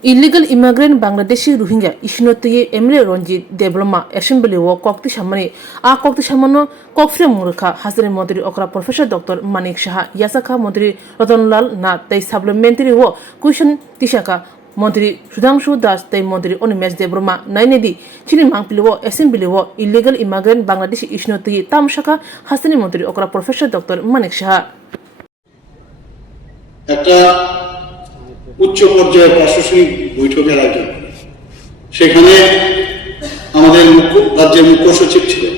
Illegal immigrant Bangladeshi Rohingya ishinotye Emre Ranjit Development Assembly wo kokti samani a kokti samano kokfre murkha Hazare Mantri okra Professor Dr. Manik Shah Yasaka Mantri Ratanlal na tai supplementary wo question tishaka Mantri Sudhanshu Das tai Mantri Onimesh Development nainedi chini mangpili wo assembly wo illegal immigrant Bangladeshi ishinotye tamshaka Hazare Mantri okra Professor Dr. Manik Shah উচ্চ পর্যায়ের প্রশাসনিক বৈঠকের আয়োজন সেখানে আমাদের রাজ্যের মুখ্য সচিব ছিলেন,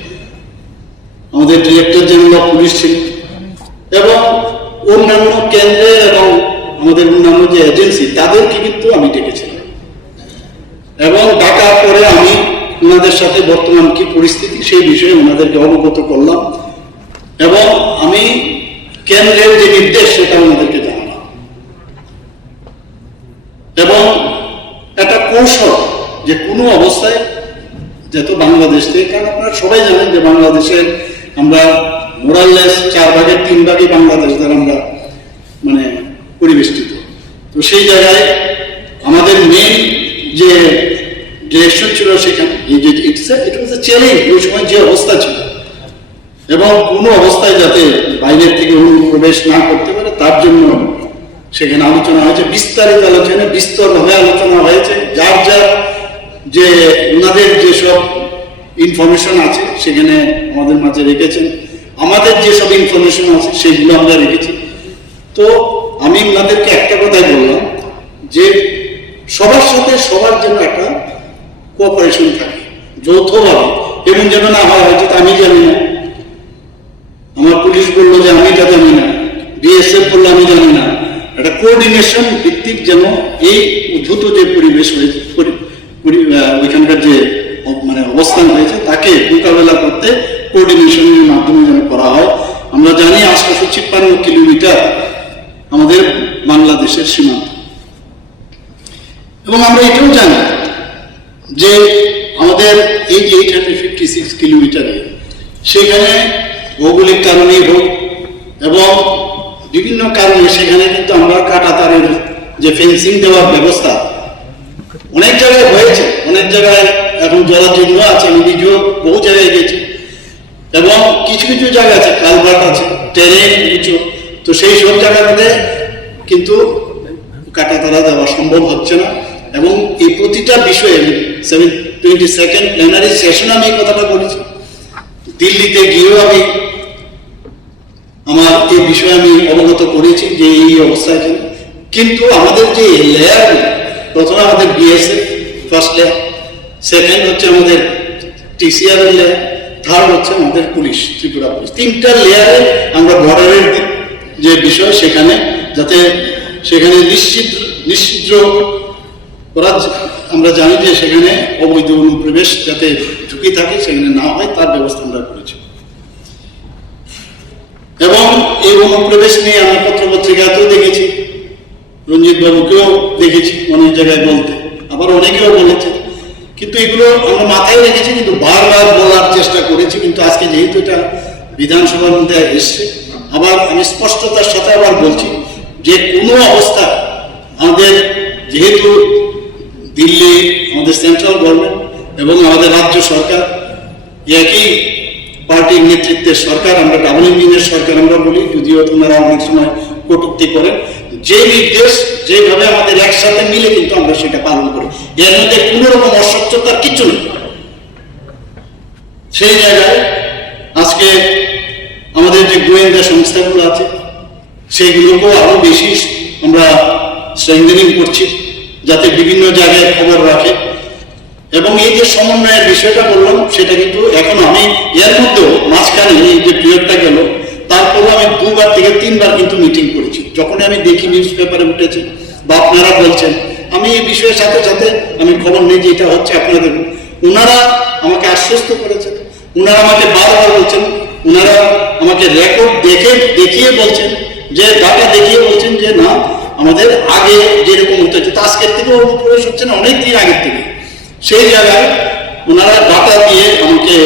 আমাদের ডিরেক্টর জেনারেল অফ পুলিশ ছিলেন এবং অন্যান্য কেন্দ্রে এবং আমাদের অন্যান্য যে এজেন্সি তাদেরকে কিন্তু আমি ডেকেছিলাম এবং ডাকার পরে আমি ওনাদের সাথে বর্তমান কি পরিস্থিতি সেই বিষয়ে ওনাদেরকে অবগত করলাম এবং আমি কেন্দ্রের যে নির্দেশ সেটা ওনাদেরকে জানালাম এবং একটা কৌশল যে কোনো অবস্থায় যেহেতু বাংলাদেশ থেকে, কারণ আপনারা সবাই জানেন যে বাংলাদেশের আমরা মোরাললেস 4 ভাগের 3 ভাগই বাংলাদেশ দ্বারা আমরা মানে পরিবেষ্টিত, তো সেই জায়গায় আমাদের মেইন যে ডিরেকশন ছিল সেখানে ইট ওয়াজ এ চ্যালেঞ্জ ওই সময় যে অবস্থা ছিল এবং কোনো অবস্থায় যাতে বাইরের থেকে অনুপ্রবেশ না করতে পারে তার জন্য সেখানে আলোচনা হয়েছে, বিস্তারিত আলোচনা বিস্তরভাবে আলোচনা হয়েছে, যার যার যে ওনাদের যেসব ইনফরমেশন আছে সেখানে আমাদের মাঝে রেখেছেন, আমাদের যেসব ইনফরমেশন আছে সেগুলো আমরা রেখেছি। তো আমি ওনাদেরকে একটা কথাই বললাম যে সবার সাথে সবার জন্য একটা কোঅপারেশন থাকে যৌথভাবে, এমন যেন না হয় হয়তো আমি জানি না, আমার পুলিশ বললো যে আমি এটা জানি না, বিএসএফ বললো আমি জানি না, একটা কোঅর্ডিনেশন ভিত্তিক যেন এই উদ্ভূত যে পরিবেশ হয়েছে ওইখানকার যে মানে অবস্থান হয়েছে তাকে মোকাবেলা করতে কোঅর্ডিনেশনের মাধ্যমে যেন করা হয়। আমরা জানি 856 কিলোমিটার আমাদের বাংলাদেশের সীমান্ত এবং আমরা এটাও জানি যে আমাদের এই 856 কিলোমিটারে সেখানে ভৌগোলিক কারণেই হোক এবং বিভিন্ন কারণে সেখানে কিন্তু আমরা কাঁটা তারের যে ফেন্সিং দেওয়ার ব্যবস্থা অনেক জায়গায় হয়েছে, অনেক জায়গায় এখন জলাজীর্ণ আছে, আমি নিজেও বহু জায়গায় গেছি এবং কিছু কিছু জায়গা আছে কালভার্ট আছে, টেরেন উঁচু, তো সেই সব জায়গাতে কিন্তু কাঁটা তারা দেওয়া সম্ভব হচ্ছে না এবং এই প্রতিটা বিষয়ে 22nd প্ল্যানারি সেশনে আমি এই কথাটা বলেছি, দিল্লিতে গিয়েও আমি আমার এই বিষয়ে আমি অবগত করেছি যে এই অবস্থায় কেন, কিন্তু আমাদের যে লেয়ার প্রথমে আমাদের বিএসএফ ফার্স্ট লেয়ার, সেকেন্ড হচ্ছে আমাদের টিসিআর লেয়ার, থার্ড হচ্ছে আমাদের পুলিশ ত্রিপুরা পুলিশ, 3টা লেয়ারে আমরা বর্ডারের যে বিষয় সেখানে যাতে সেখানে নিশ্চিদ্র করা, আমরা জানি যে সেখানে অবৈধ অনুপ্রবেশ যাতে ঝুঁকি থাকে সেখানে না হয় তার ব্যবস্থা আমরা করেছি এবং এই অনুপ্রবেশ নিয়ে আমি পত্রপত্রিকাতেও দেখেছি, রঞ্জিত বাবুকেও দেখেছি অনেক জায়গায় বলতে, আবার অনেকেও বলেছে, কিন্তু এগুলো আমরা মাথায় রেখেছি কিন্তু বারবার বলার চেষ্টা করেছি, কিন্তু আজকে যেহেতু এটা বিধানসভার মধ্যে এসছে আবার আমি স্পষ্টতার সাথে আবার বলছি যে কোনো অবস্থা আমাদের যেহেতু দিল্লি আমাদের সেন্ট্রাল গভর্নমেন্ট এবং আমাদের রাজ্য সরকার একই পার্টির নেতৃত্বের সরকার, আমরা ডাবল ইঞ্জিনের সরকার আমরা বলি, যদিও তোমরা অনেক সময় কটূক্তি করেন, যে নির্দেশ যেভাবে আমাদের একসাথে মিলে কিন্তু আমরা সেটা পালন করি, এর মধ্যে কোন রকম অস্বচ্ছতার কিছু নেই। সেই জায়গায় আজকে আমাদের যে গোয়েন্দা সংস্থাগুলো আছে সেইগুলোকেও আরো বেশি আমরা স্ট্রেংথেনিং করছি যাতে বিভিন্ন জায়গায় খবর রাখে এবং এই যে সমন্বয়ের বিষয়টা বললাম সেটা কিন্তু এখন আমি এর মধ্যেও মাঝখানে এই যে পিরিয়ডটা গেল তারপরে আমি 2বার থেকে 3বার কিন্তু মিটিং করেছি, যখন আমি দেখি নিউজ পেপারে উঠেছে বা আপনারা বলছেন আমি এই বিষয়ের সাথে সাথে আমি খবর নিই যে এটা হচ্ছে আপনাদের, ওনারা আমাকে আশ্বস্ত করেছেন, ওনারা আমাকে বারবার বলছেন, ওনারা আমাকে রেকর্ড দেখিয়ে বলছেন যে ডাটা দেখিয়ে বলছেন যে না আমাদের আগে যেরকম হতে হচ্ছে আজকের থেকে অনুপ্রবেশ হচ্ছে না, অনেক দিন আগের থেকে, সেই জায়গায় ওনারা ডাটা দিয়ে আমাকে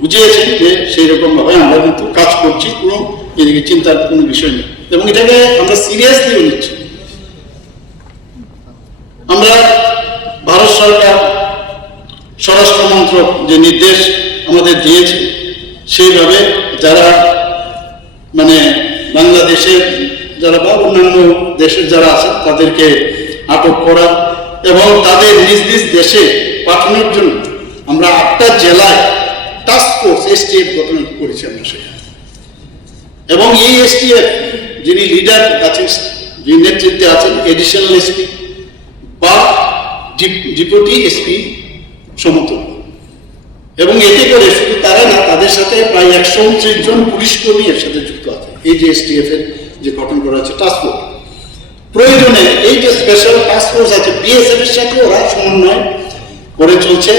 বুঝিয়েছেন যে সেই রকম ভাবে আমরা কিন্তু কাজ করছি, কোনো এদিকে চিন্তার কোনো বিষয় নেই এবং এটাকে আমরা সিরিয়াসলিও নিচ্ছি। আমরা ভারত সরকার স্বরাষ্ট্র মন্ত্রক যে নির্দেশ আমাদের দিয়েছে সেইভাবে যারা মানে বাংলাদেশের যারা বা অন্যান্য দেশের যারা আছে তাদেরকে আটক করা এবং তাদের নিজ নিজ দেশে পাঠানোর জন্য আমরা 8টা জেলায় টাস্ক ফোর্স এসটিএফ গঠন করেছি আমরা সেখানে। এবং এই এসটিএফ যিনি লিডার আছেন, যিনি নেতৃত্বে আছেন এডিশনাল এসপি বা ডেপুটি এসপি সমতুল্য। এবং এতে করে শুধু তারা না, তাদের সাথে প্রায় 129 জন পুলিশ কর্মী এর সাথে যুক্ত আছে। এই যে এসটিএফ এর যে গঠন করা হচ্ছে টাস্ক ফোর্স, প্রয়োজনে এই যে স্পেশাল টাস্ক ফোর্স আছে বিএসএফ এর সাথে ওরা সমন্বয় করে চলছে,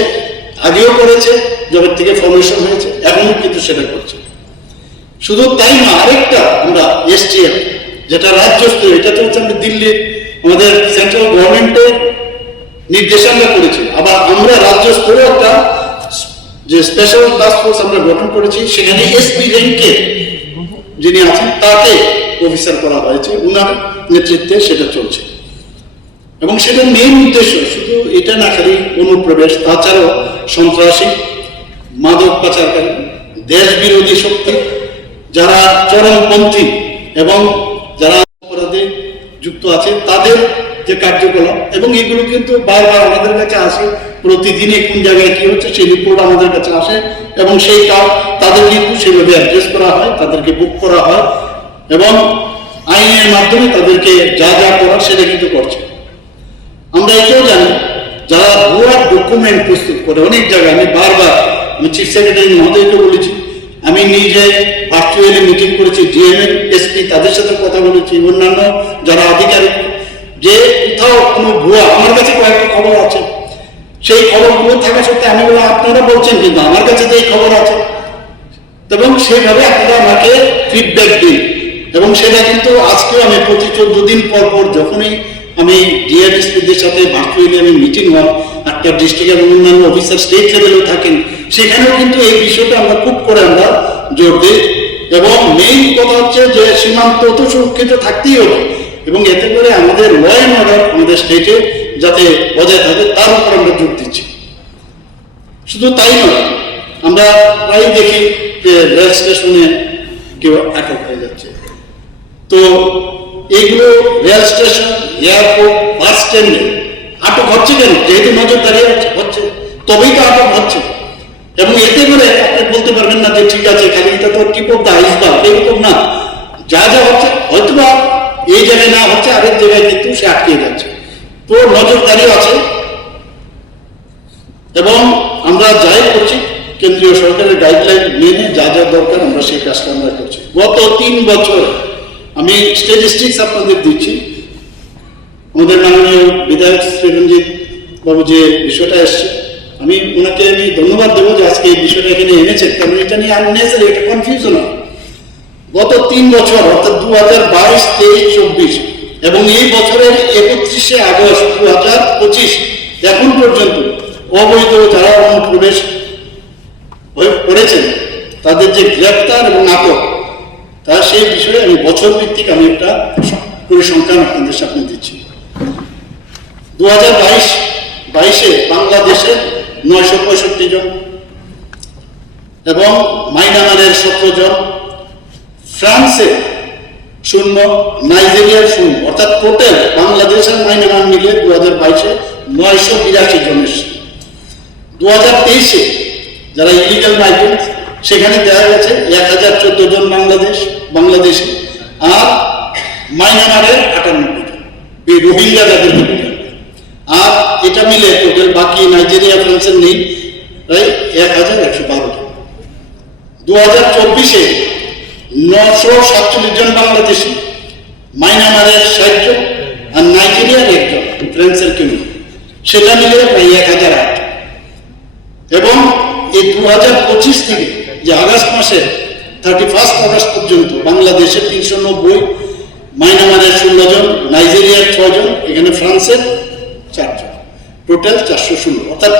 আগেও করেছে যবে থেকে ফর্মেশন হয়েছে, এখনো কিন্তু সেটা করছে। শুধু তাই না, আরেকটা আমরা এসটিএফ যেটা রাজ্য স্তরীয়, এটা তো হচ্ছে আমরা দিল্লির আমাদের সেন্ট্রাল গভর্নমেন্টের নির্দেশে আমরা করেছি। আবার আমরা রাজ্য স্তরে একটা যে স্পেশাল টাস্ক ফোর্স আমরা গঠন করেছি, সেখানে এসপি র্যাঙ্কের যিনি আছেন তাকে অফিসার করা হয়েছে, উনার নেতৃত্বে সেটা চলছে। এবং সেটার মেইন উদ্দেশ্য শুধু এটা না, খালি অনুপ্রবেশ, তাছাড়াও সন্ত্রাসী, মাদক পাচারকারী, দেশ বিরোধী শক্তি, যারা চরমপন্থী এবং যারা অপরাধে যুক্ত আছে তাদের যে কার্যকলাপ, এবং এগুলো কিন্তু বারবার আমাদের কাছে আসে, প্রতিদিনে কোন জায়গায় কি হচ্ছে সেই রিপোর্ট আমাদের কাছে আসে, এবং সেই কাজ তাদের কিন্তু সেভাবে অ্যাড্রেস করা হয়, তাদেরকে বুক করা হয়, এবং আইনের মাধ্যমে তাদেরকে যা যা করার সেটা কিন্তু করছে। আমরা এটাও জানি যারা ভুয়া ডকুমেন্ট প্রস্তুত করে অনেক জায়গায়, আমি বারবার আমি চিফ সেক্রেটারি মহোদয়কে বলেছি, আমি নিজে ভার্চুয়ালি মিটিং করেছি, ডিএমএন এসপি তাদের সাথে কথা বলেছি, অন্যান্য যারা আধিকারিক, যে কোথাও কোনো ভুয়া, আমার কাছে কয়েকটা খবর আছে, সেই খবরগুলো থাকা সত্ত্বে আমি বললাম আপনারা বলছেন কিন্তু আমার কাছে তো এই খবর আছে, এবং সেভাবে আপনারা আমাকে ফিডব্যাক দিন। এবং সেটা কিন্তু আজকেও আমি প্রতি 14 দিন পর পর যখনই আমি ডিআরএসপিদের সাথে ভার্চুয়ালি আমি মিটিং হয়, একটা ডিস্ট্রিক্ট এবং অন্যান্য অফিসার স্টেট লেভেলেও থাকেন, সেখানেও কিন্তু এই বিষয়টা আমরা খুব করে আমরা জোর দিই। এবং মেইন কথা হচ্ছে যে সীমান্ত তো সুরক্ষিত থাকতেই হবে, এবং এতে করে আমাদের ল অ্যান্ড অর্ডার আমাদের স্টেটে যাতে বজায় থাকে তার উপর আমরা জোর দিচ্ছি। শুধু তাই নয়, আমরা প্রায় দেখি যে রেল স্টেশনে কেউ আটক হয়ে যাচ্ছে। তো এইগুলো রেল স্টেশন, এয়ারপোর্ট, বাস স্ট্যান্ডে আটক হচ্ছে কেন? যেহেতু নজরদারি হচ্ছে, তবেই তো আটক হচ্ছে। এবং এতে করে আপনি বলতে পারবেন না যে ঠিক আছে খালি এটা তো টিপ অফ দ্য আইসবার্গ, এরকম না। যা যা হচ্ছে হয়তোবা এই জায়গায় না হচ্ছে, আরেক জায়গায় কিন্তু সে আটকে যাচ্ছে। তো নজরদারি আছে, এবং আমরা যাই করছি কেন্দ্রীয় সরকারের গাইডলাইন মেনে যা যা দরকার আমরা সেই কাজটা আমরা করছি। গত 3 বছর আমি স্ট্যাটিস্টিক্স আপনাদের দিচ্ছি। আমাদের মাননীয় বিধায়ক শ্রীরঞ্জিত বাবু যে বিষয়টা এসছে, আমি ওনাকে আমি ধন্যবাদ দেবো যে আজকে এই বিষয়টা এখানে এনেছেন, কারণ এটা নিয়ে আননেসারি একটা কনফিউশন হয়। গত 3 বছর অর্থাৎ 2022, 23, 24 এবং এই বছরের 31শে আগস্ট 2025 এখন পর্যন্ত অবৈধ যারা অনুপ্রবেশ করেছেন তাদের যে গ্রেপ্তার এবং আটক, তা সেই বিষয়ে আমি বছর ভিত্তিক আমি একটা পরিসংখ্যান আপনাদের সামনে দিচ্ছি। 2022-22 বাংলাদেশে 965 জন, এবং মায়ানমারের 17 জন, ফ্রান্সে 0, নাইজেরিয়ার 0, অর্থাৎ টোটাল বাংলাদেশ আর মায়ানমার মিলে 2022-এ 982 জন এসেছে। 2023-এ যারা ইলিগাল মাইগ্রেন্ট, সেখানে দেখা গেছে 1014 জন বাংলাদেশি, আর মায়ানমারের 58 জন রোহিঙ্গা যাদের, আর এটা মিলে টোটাল বাকি নাইজেরিয়া, ফ্রান্সের নেই, প্রায় 1112 জন। 2024-এ 947 জন বাংলাদেশি, মায়ানমারের 60 জন, আর নাইজেরিয়ার 1 জন, ফ্রান্সের কেউ, সেটা মিলে প্রায় 1008। এবং এই 2025 থেকে যে আগস্ট মাসের 31 আগস্ট পর্যন্ত বাংলাদেশের 390, মায়ানমারের 16 জন, নাইজেরিয়ার 6 জন, এখানে ফ্রান্সের 4 জন, টোটাল 416। অর্থাৎ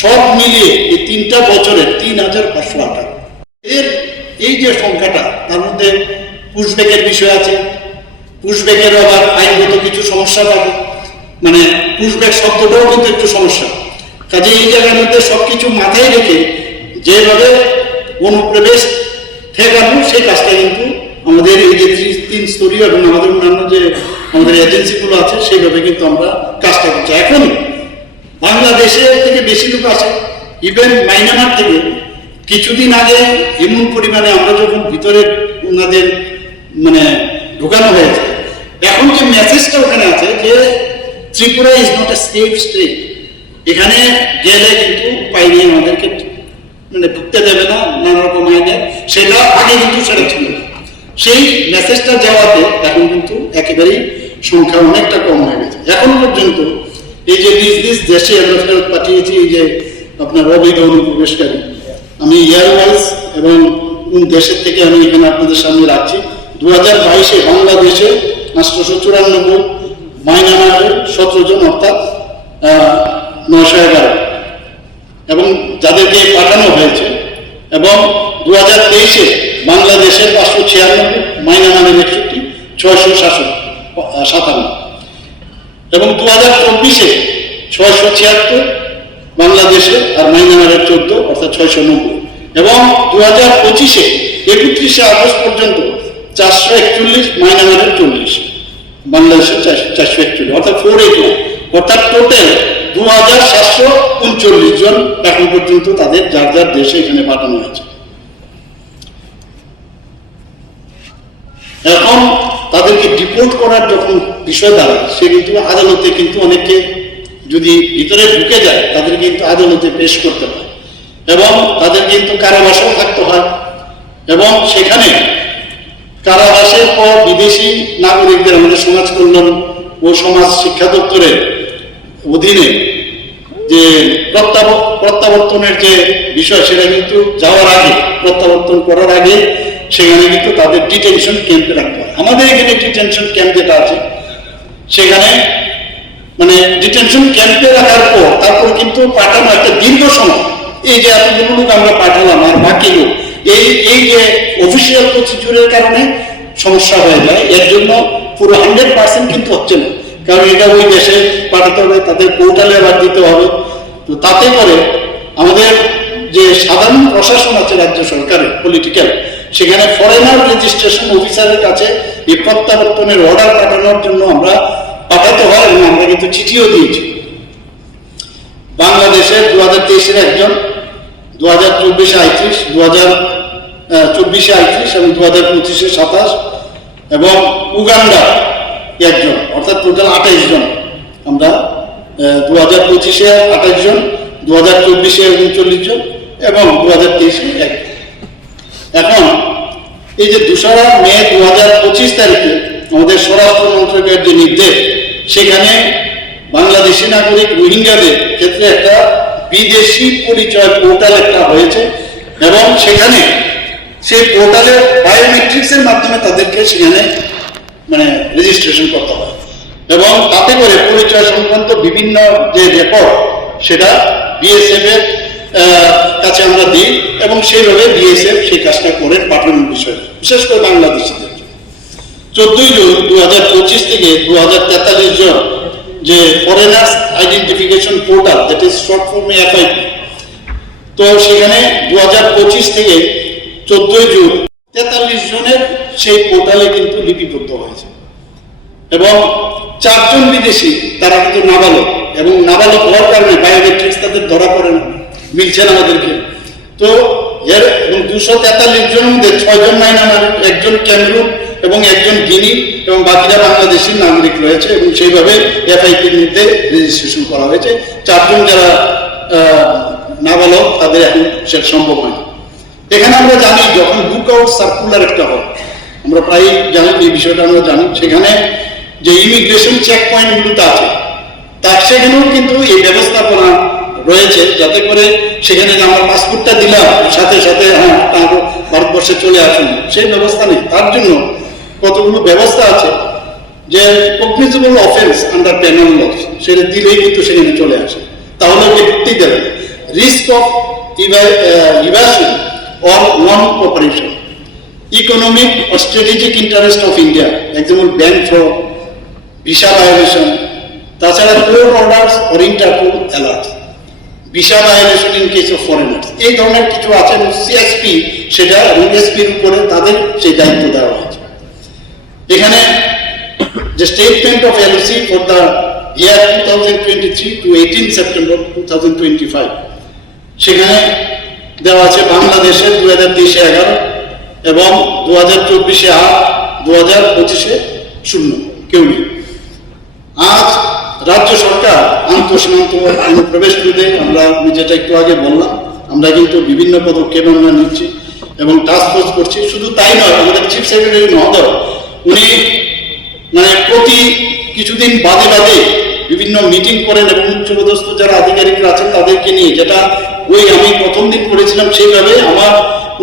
সব মিলিয়ে এই 3টা বছরে 3558। এর এই যে সংখ্যাটা, তার মধ্যে পুশব্যাকের বিষয় আছে, পুশব্যাকের আবার আইনগত কিছু সমস্যা থাকে, মানে পুশব্যাক শব্দটাও কিন্তু একটু সমস্যা। কাজে এই জায়গার মধ্যে সবকিছু মাথায় রেখে যেভাবে অনুপ্রবেশ ঠেকানো সেই কাজটা কিন্তু আমাদের এই যে তিন স্তরীয় এবং আমাদের অন্যান্য যে আমাদের এজেন্সিগুলো আছে সেইভাবে কিন্তু আমরা কাজটা করছি। এখন বাংলাদেশের থেকে বেশি লোক আছে, ইভেন মায়ানমার থেকে কিছুদিন আগে এমন পরিমাণে আমরা যখন ভিতরে ওনাদের মানে ঢুকানো হয়েছে, এখন যে মেসেজটা ওখানে আছে যে Tripura is not a safe state, এখানে গেলে কিন্তু উপায় নিয়ে আমাদেরকে মানে ঢুকতে দেবে না, নানা রকম আইনে, সেটা আগে কিন্তু সেটা ছিল। সেই মেসেজটা যাওয়াতে এখন কিন্তু একেবারেই সংখ্যা অনেকটা কম হয়ে গেছে। এখন পর্যন্ত এই যে নিজ নিজ দেশে আমরা ফেরত পাঠিয়েছি, এই যে আপনার অবৈধ অনুপ্রবেশকারী, আমি এয়ারওয়াইজ এবং কোন দেশের থেকে আমি এখানে আপনাদের সামনে রাখছি। 2022-এ বাংলাদেশে 894, মায়ানমারে 17 জন, অর্থাৎ 911, এবং যাদেরকে পাঠানো হয়েছে। এবং 2023-এ বাংলাদেশের 596, মায়ানমারের 61, 657, এবং 2024-এ 676 বাংলাদেশে আর মায়ানমারের 14, অর্থাৎ 690, এবং 2025-এ 31শে আগস্ট পর্যন্ত 441, মায়ানমারের 40, বাংলাদেশের 441, অর্থাৎ 481, অর্থাৎ টোটাল 2739 জন এখন পর্যন্ত তাদের যার যার দেশে এখানে পাঠানো হয়েছে। এখন তাদেরকে ডিপোর্ট করার যখন বিষয় দাঁড়ায়, সে কিন্তু আদালতে কিন্তু অনেকে যদি ভিতরে ঢুকে যায় তাদের কিন্তু আদালতে পেশ করতে হয়, এবং তাদের কিন্তু কারাবাসেও থাকতে হয়। এবং সেখানে কারাবাসের পর বিদেশি নাগরিকদের আমাদের সমাজ কল্যাণ ও সমাজ শিক্ষা দপ্তরের অধীনে যে প্রত্যাবর্তনের যে বিষয়, সেটা কিন্তু যাওয়ার আগে, প্রত্যাবর্তন করার আগে সেখানে কিন্তু তাদের ডিটেনশন ক্যাম্পে রাখতে হয়। আমাদের এখানে ডিটেনশন ক্যাম্প যেটা আছে, সেখানে মানে ডিটেনশন ক্যাম্পে রাখার পর তারপর কিন্তু পাঠানো একটা দীর্ঘ সময়, এই যে এতগুলো লোক আমরা পাঠালাম আর বাকি লোক, এই যে অফিসিয়াল প্রসিডিউরের কারণে সমস্যা হয়ে যায়। এর জন্য পুরো 100% কিন্তু হচ্ছে না, কারণ এটা ওই দেশে পাঠাতে হবে, তাদের পোর্টালে আবার দিতে হবে। তো তাতে করে আমাদের যে সাধারণ প্রশাসন আছে রাজ্য সরকারের পলিটিক্যাল, সেখানে ফরেনার রেজিস্ট্রেশন অফিসারের কাছে এই প্রত্যাবর্তনের অর্ডার পাঠানোর জন্য আমরা পাঠাতে হয়, এবং আমরা কিন্তু চিঠিও দিয়েছি। বাংলাদেশের 2023-এর একজন, 2024-এ 38, 2024-এ 38, এবং 2025-এ 27, এবং উগান্ডা একজন, অর্থাৎ টোটাল 28 জন। আমরা 2025-এ 28 জন, 2024-এ 39 জন, এবং 2023-এ 1। এখন এই যে 2রা মে 2025 তারিখে আমাদের স্বরাষ্ট্র মন্ত্রকের যে নির্দেশ, সেখানে বাংলাদেশি নাগরিক রোহিঙ্গাদের ক্ষেত্রে একটা বিদেশি পরিচয় পোর্টাল একটা হয়েছে, এবং সেখানে সেই পোর্টালে বায়োমেট্রিক্সের মাধ্যমে তাদেরকে সেখানে মানে রেজিস্ট্রেশন করতে হয়, এবং তাতে করে পরিচয় সংক্রান্ত বিভিন্ন যে রেকর্ড, সেটা বিএসএফ এর কাছে আমরা দিই, এবং সেইভাবে বিএসএফ সেই কাজটা করে পাঠানোর বিষয়, বিশেষ করে বাংলাদেশিদের। 14 জুন 2025 থেকে 2043 জন যে foreigners identification portal, that is short ফর্মে FIP, তো সেখানে 2025 থেকে 14 জুন 43 জনের সেই পোর্টালে কিন্তু লিপিবদ্ধ হয়েছে, এবং 4 জন বিদেশি, তারা কিন্তু নাবালক, এবং নাবালক হওয়ার কারণে বায়োমেট্রিক্স তাদের ধরা পড়ে না, মিলছে না আমাদেরকে। তো এর এবং 243 জনের মধ্যে 6 জন মায়ানমার, 1 জন ক্যামেরুন, এবং 1 জন গিনি, এবং বাকিরা বাংলাদেশি নাগরিক রয়েছে, এবং সেইভাবে FIP-র মধ্যে রেজিস্ট্রেশন করা হয়েছে। 4 জন যারা নাবালক, তাদের এখন সেটা সম্ভব হয় না। এখানে আমরা জানি যখন বুক আউট সার্কুলার একটা হয়, আমরা প্রায় জানি এই বিষয়টা, আমরা জানি সেখানে যে ইমিগ্রেশন চেক পয়েন্টগুলোতে আছে, তার সেখানেও কিন্তু এই ব্যবস্থাপনা রয়েছে, যাতে করে সেখানে যে আমার পাসপোর্টটা দিলাম সাথে সাথে হ্যাঁ ভারতবর্ষে চলে আসুন, সেই ব্যবস্থা নেই। তার জন্য কতগুলো ব্যবস্থা আছে, যে কগনিজেবল অফেন্স আন্ডার পেনাল ল, সেটা দিলেই কিন্তু সেখানে চলে আসে, তাহলে ওকে ঢুকতেই দেবে। Risk of evasion or non cooperation, economic or strategic interest of India, example bank fraud, visa violation, তাছাড়া court orders for Interpol alert, visa violation in case of foreigners, এই ধরনের কিছু আছে। সিএসপি সেটা এবং এসপির উপরে তাদের সেই দায়িত্ব দেওয়া হয়েছে। এখানে যে statement of LOC for the year 2023 to 18 September 2025, সেখানে দেওয়া আছে বাংলাদেশের 2023-এ 11 এবং 2024-এ 8, 2025-এ 0, কেউ নেই। আজ রাজ্য সরকার আন্তঃসীমান্ত অনুপ্রবেশ রোধে আমরা যেটা একটু আগে বললাম, আমরা কিন্তু বিভিন্ন পদক্ষেপ আমরা নিচ্ছি এবং টাস্ক ফোর্স করছি। শুধু তাই নয়, আমাদের চিফ সেক্রেটারি মহোদয় উনি মানে প্রতি কিছুদিন বাদে বাদে বিভিন্ন মিটিং করেন এবং উচ্চপদস্থ যারা আধিকারিকরা আছেন তাদেরকে নিয়ে, যেটা ওই আমি প্রথম দিন করেছিলাম সেইভাবে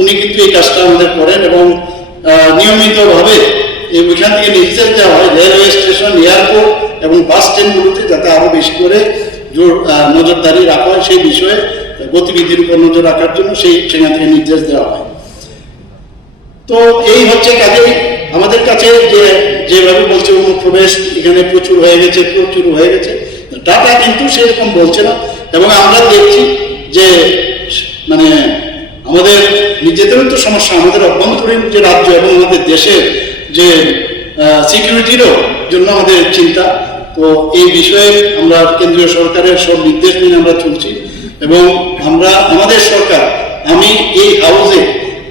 উনি কিন্তু এই কাজটা আমাদের করেন এবং নিয়মিতভাবে ওইখান থেকে নির্দেশ দেওয়া হয় রেলওয়ে স্টেশন, এয়ারপোর্ট এবং বাস স্ট্যান্ডগুলোতে যাতে আরো বেশি করে নজরদারি রাখা হয়, সেই বিষয়ে গতিবিধির উপর নজর রাখার জন্য সেখান থেকে নির্দেশ দেওয়া হয়। তো এই হচ্ছে কাজে আমাদের কাছে যেভাবে বলছে অনুপ্রবেশ এখানে প্রচুর হয়ে গেছে, ডাটা কিন্তু সেরকম বলছে না। এবং আমরা দেখছি যে মানে আমাদের নিজেদেরও তো সমস্যা, আমাদের অভ্যন্তরীণ যে রাজ্য এবং আমাদের দেশের যে সিকিউরিটিরও জন্য আমাদের চিন্তা। তো এই বিষয়ে আমরা কেন্দ্রীয় সরকারের সব নির্দেশ নিয়ে আমরা চলছি এবং আমাদের সরকার, আমি এই হাউসে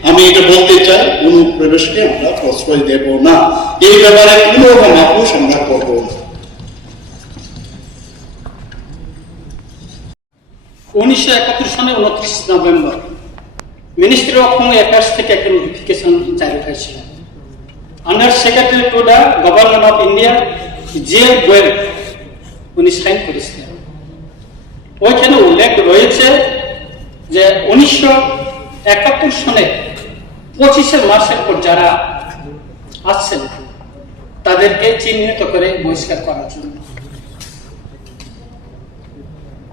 আমি এটা বলতে চাই, অনুপ্রবেশকে আমরা প্রশ্রয় দেব না, এই ব্যাপারে কোনো রকম আপোষ আমরা করব না। 1971 সালে 29 November ministry of home affairs থেকে একটা নোটিফিকেশন জারি হয়েছিল। Under secretary to the government of India GL Goyal উনি সাইন করেছিলেন। ওইখানে উল্লেখ রয়েছে যে 1971 সনে 25 মার্চের পর যারা আসছেন তাদেরকে চিহ্নিত করে বহিষ্কার করার জন্য।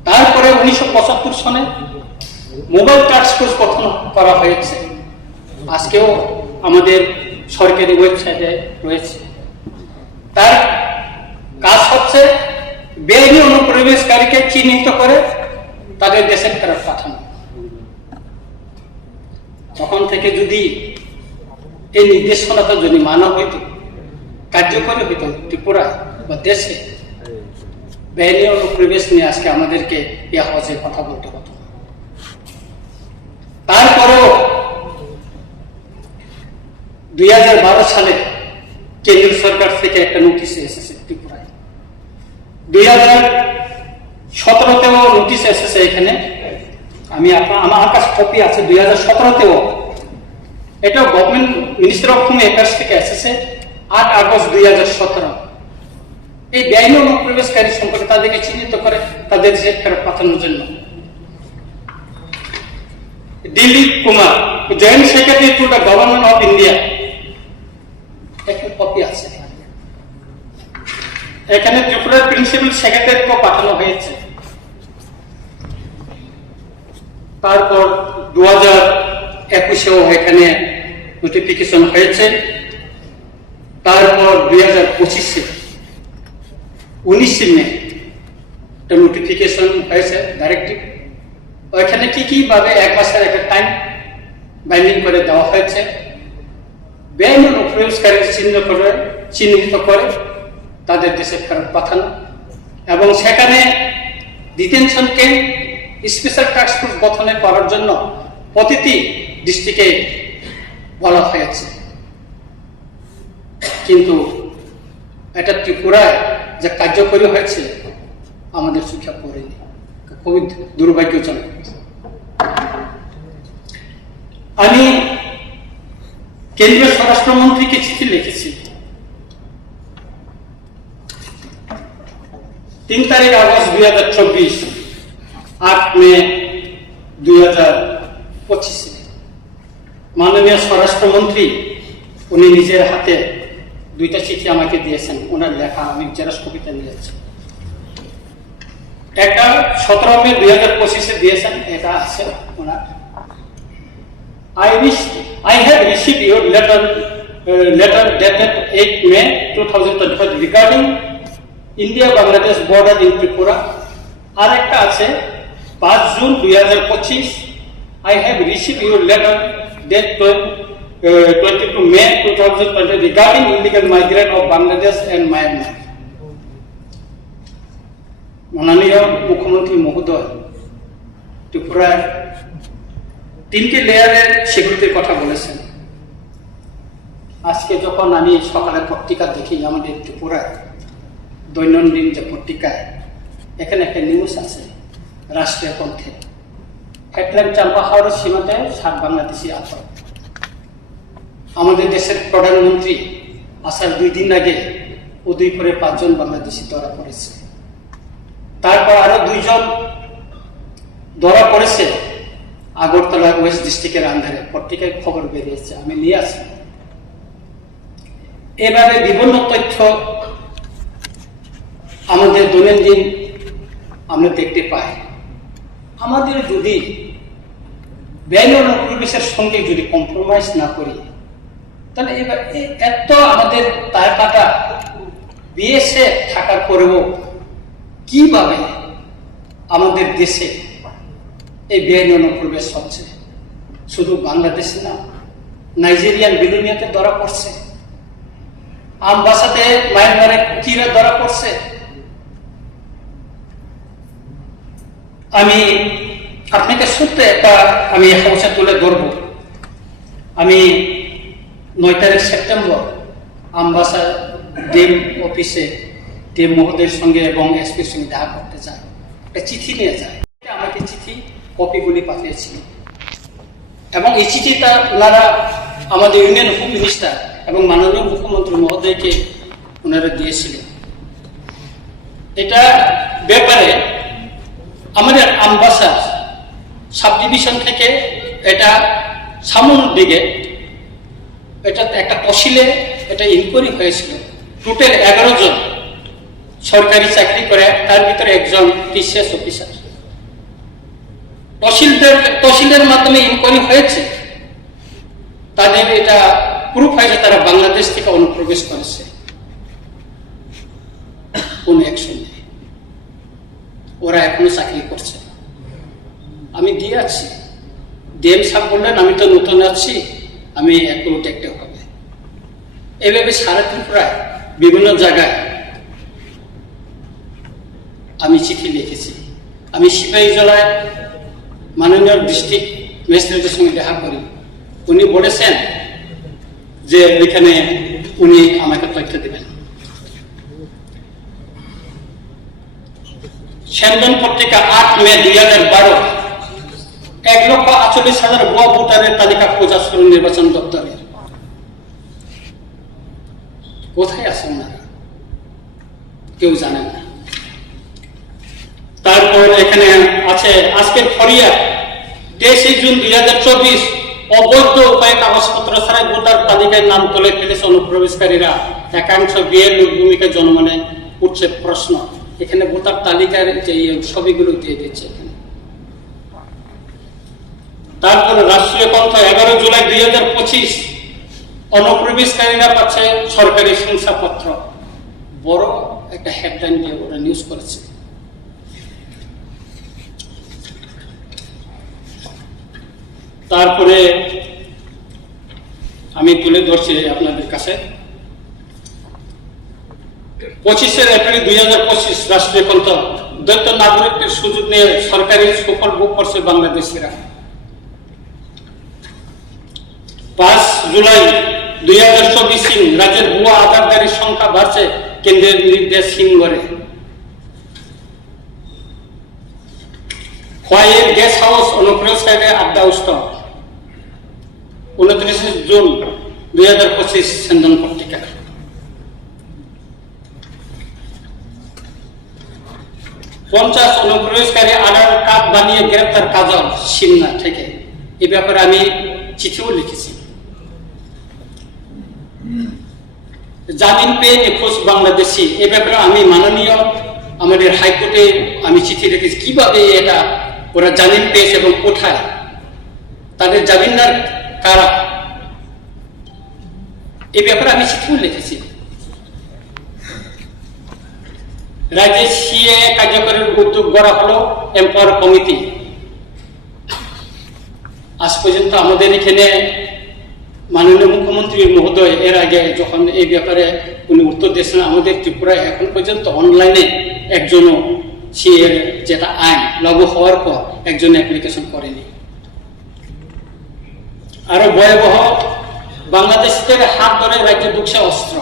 তারপরে 1975 সনে মোবাইল টাস্ক ফোর্স গঠন করা হয়েছে, আজকেও আমাদের সরকারি ওয়েবসাইটে রয়েছে। তার কাজ হচ্ছে বেআইনি অনুপ্রবেশকারীকে চিহ্নিত করে তাদের দেশে ফেরত পাঠানো। তখন থেকে যদি এই নির্দেশনাটা যদি মানা হইত, কার্যকরী হইত ত্রিপুরা বা দেশে, বেআইনি অনুপ্রবেশ নিয়ে আজকে আমাদেরকে ইয়া হজে কথা বলতে হতো। তারপরেও 2012 সালে কেন্দ্রীয় সরকার থেকে একটা নোটিশ এসেছে ত্রিপুরায়। 2017-তেও নোটিশ এসেছে এখানে, আমার কাছে কপি আছে। 2017-তেও এটা government ministry of home affairs থেকে এসেছে 8 আগস্ট 2017। এই বেআইনি অনুপ্রবেশকারী সম্পর্কে তাদেরকে চিহ্নিত করে তাদের দেশে ফেরত পাঠানোর জন্য। Dilip Kumar, joint secretary to the government of India, একটা কপি আছে এখানে। ত্রিপুরার প্রিন্সিপাল সেক্রেটারিকেও পাঠানো হয়েছে। তারপর 2021-এও এখানে নোটিফিকেশন হয়েছে। তারপর 2025-এ 19 মে একটা নোটিফিকেশন হয়েছে, ডাইরেক্টিভ। ওইখানে কি ভাবে 1 মাসের একটা টাইম বাইন্ডিং করে দেওয়া হয়েছে, বেআইনি অনুপ্রবেশকারী চিহ্নিত করে তাদের দেশে ফেরত পাঠানো এবং সেখানে detention camp, special task force গঠন করার জন্য প্রতিটি ডিস্ট্রিক্টে বলা হয়েছে। কিন্তু এটা ত্রিপুরায় যে কার্যকরী হয়েছে আমাদের শিক্ষা পড়েনি, খুবই দুর্ভাগ্যজনক। আমি কেন্দ্রীয় স্বরাষ্ট্রমন্ত্রীকে চিঠি লিখেছি 3 তারিখ আগস্ট 2024, 8 মে 2025। মাননীয় স্বরাষ্ট্রমন্ত্রী উনি নিজের হাতে 2টা চিঠি আমাকে দিয়েছেন, ওনার লেখা, আমি জেরক্স কপিটা নিয়েছি। একটা 17 মে 2025-এ দিয়েছেন, এটা আছে ওনার। I have received your letter dated 8 May 2025 regarding India Bangladesh border in Tripura. আর একটা আছে 5 June 2025, I have received your letter date 22 May 2020 regarding illegal migrant of Bangladesh and Myanmar. মাননীয় মুখ্যমন্ত্রী মহোদয়, ত্রিপুরার 3টি লেয়ারের সিকিউরিটির কথা বলেছেন। আজকে যখন আমি সকালে পত্রিকা দেখি আমাদের ত্রিপুরায় দৈনন্দিন যে পত্রিকায়, এখানে একটা নিউজ আছে রাষ্ট্রীয় কণ্ঠে, হেডলাইন চাম্পা হাওড়ের সীমাতে 7 বাংলাদেশি আটক। আমাদের দেশের প্রধানমন্ত্রী আসার 2 দিন আগে উদয়পুরে 5 জন বাংলাদেশি ধরা পড়েছে। তারপর আরো 2 জন ধরা পড়েছে আগরতলা ওয়েস্ট ডিস্ট্রিক্টের আন্ডারে। পত্রিকায় খবর বেরিয়েছে, আমি নিয়ে আসি। এভাবে বিভিন্ন তথ্য আমাদের দৈনন্দিন আমরা দেখতে পাই। আমাদের যদি বেআইন অনুপ্রবেশের সঙ্গে যদি কম্প্রোমাইজ না করি, তাহলে এবার এত আমাদের তার কাটা বিএসএফ থাকার পরেও কিভাবে আমাদের দেশে এই বেআইন অনুপ্রবেশ হচ্ছে? শুধু বাংলাদেশে না, নাইজেরিয়ান বিলুনিয়াতে ধরা পড়ছে, আমবাসাতে মায়ানমারে কুকিরা ধরা পড়ছে। আমি আপনাকে সত্য একটা আমি সমস্যা তুলে ধরব। আমি 9 তারিখ সেপ্টেম্বর আমবাসা ডিএম অফিসে ডিএম মহোদয়ের সঙ্গে এবং এসপির সঙ্গে দেখা করতে যাই। একটা চিঠি নিয়ে যায়, আমাকে চিঠি কপিগুলি পাঠিয়েছিলেন এবং এই চিঠিটা ওনারা আমাদের ইউনিয়ন হোম মিনিস্টার এবং মাননীয় মুখ্যমন্ত্রী মহোদয়কে ওনারা দিয়েছিলেন। এটা ব্যাপারে আমাদের আমবাসা সাব ডিভিশন থেকে এটা সামনের দিকে এটা একটা তহসিলে এটা ইনকোয়ারি হয়েছিল। টোটাল 11 জন সরকারি চাকরি করে, তার ভিতরে একজন টিসিএস অফিসার। তহসিলের মাধ্যমে ইনকোয়ারি হয়েছে, তাদের এটা প্রুফ হয়েছে তারা বাংলাদেশ থেকে অনুপ্রবেশ করেছে। কোন অ্যাকশন নেই, ওরা এখনো চাকরি করছে। আমি দিয়ে আছি, ডিএম সাহেব বললেন আমি তো নতুন আছি, আমি একটু দেখতে হবে। এভাবে সারা ত্রিপুরায় বিভিন্ন জায়গায় আমি চিঠি লিখেছি। আমি সিপাহীজলায় মাননীয় ডিস্ট্রিক্ট ম্যাজিস্ট্রেটের সঙ্গে দেখা করি, উনি বলেছেন যে এখানে উনি আমাকে তথ্য দেবেন। সেনজন পত্রিকা 8 মে 2012, 1,48,000 ভুয়া ভোটারের তালিকা খোঁজা শুরু নির্বাচন দপ্তরের। কোথায় আছে ওনারা? কেউ জানেন না। তারপর এখানে আছে আজকের ফরিয়াদ 23 জুন 2024, অবৈধ উপায়ে কাগজপত্র ছাড়াই ভোটার তালিকায় নাম তুলে ফেলেছে অনুপ্রবেশকারীরা। একাংশ বিয়ের ভূমিকা জনমনে উঠছে প্রশ্ন। এখানে ভোটার তালিকার যে ছবিগুলো দিয়ে দিচ্ছে এখানে। তারপর রাষ্ট্রীয় কণ্ঠ 11 জুলাই 2025, অনুপ্রবেশকারীরা পাচ্ছে সরকারি শংসাপত্র। বড় একটা হেডলাইন দিয়ে ওরা নিউজ করেছে। তারপরে আমি তুলে ধরছি আপনাদের কাছে 25 এপ্রিল 2025, রাষ্ট্রীয় কণ্ঠ, দ্বৈত নাগরিকদের সুযোগ নিয়ে সরকারি সুফল ভোগ করছে বাংলাদেশিরা। 5 জুলাই 2024, রাজ্যের ভুয়া আধারকারীর সংখ্যা বাড়ছে কেন্দ্রের নির্দেশ সিঙ্গরে। খোয়াইয়ের গেস্ট হাউস অনুপ্রবেশকারী আড্ডা উৎসব। 29 জুন 2025, সেনজন পত্রিকা। পঞ্চাশ অনুপ্রবেশকারী আধার কার্ড বানিয়ে গ্রেপ্তার কাজল সিমনা থেকে। এই ব্যাপারে আমি চিঠিও লিখেছি। জামিন পেয়ে নিখোঁজ বাংলাদেশি, এ ব্যাপারে আমি মাননীয় আমাদের হাইকোর্টে আমি চিঠি রেখেছি। কিভাবে এটা ওরা জামিন পেয়েছে এবং কোথায়, তাদের জামিনদার কারা, এই ব্যাপারে আমি চিঠিও লিখেছি। রাজ্যে সিএ কার্যকরের উদ্যোগ করা হলো এম্পাওয়ার কমিটি। আজ পর্যন্ত আমাদের এখানে মাননীয় মুখ্যমন্ত্রী মহোদয় এর আগে যখন এই ব্যাপারে উনি উত্তর দিয়েছেন, আমাদের ত্রিপুরায় এখন পর্যন্ত অনলাইনে একজনও সিএ যেটা আইন লাগু হওয়ার পর একজন অ্যাপ্লিকেশন করেনি। আরো ভয়াবহ, বাংলাদেশিদের হাত ধরে রাজ্যে ঢুকছে অস্ত্র।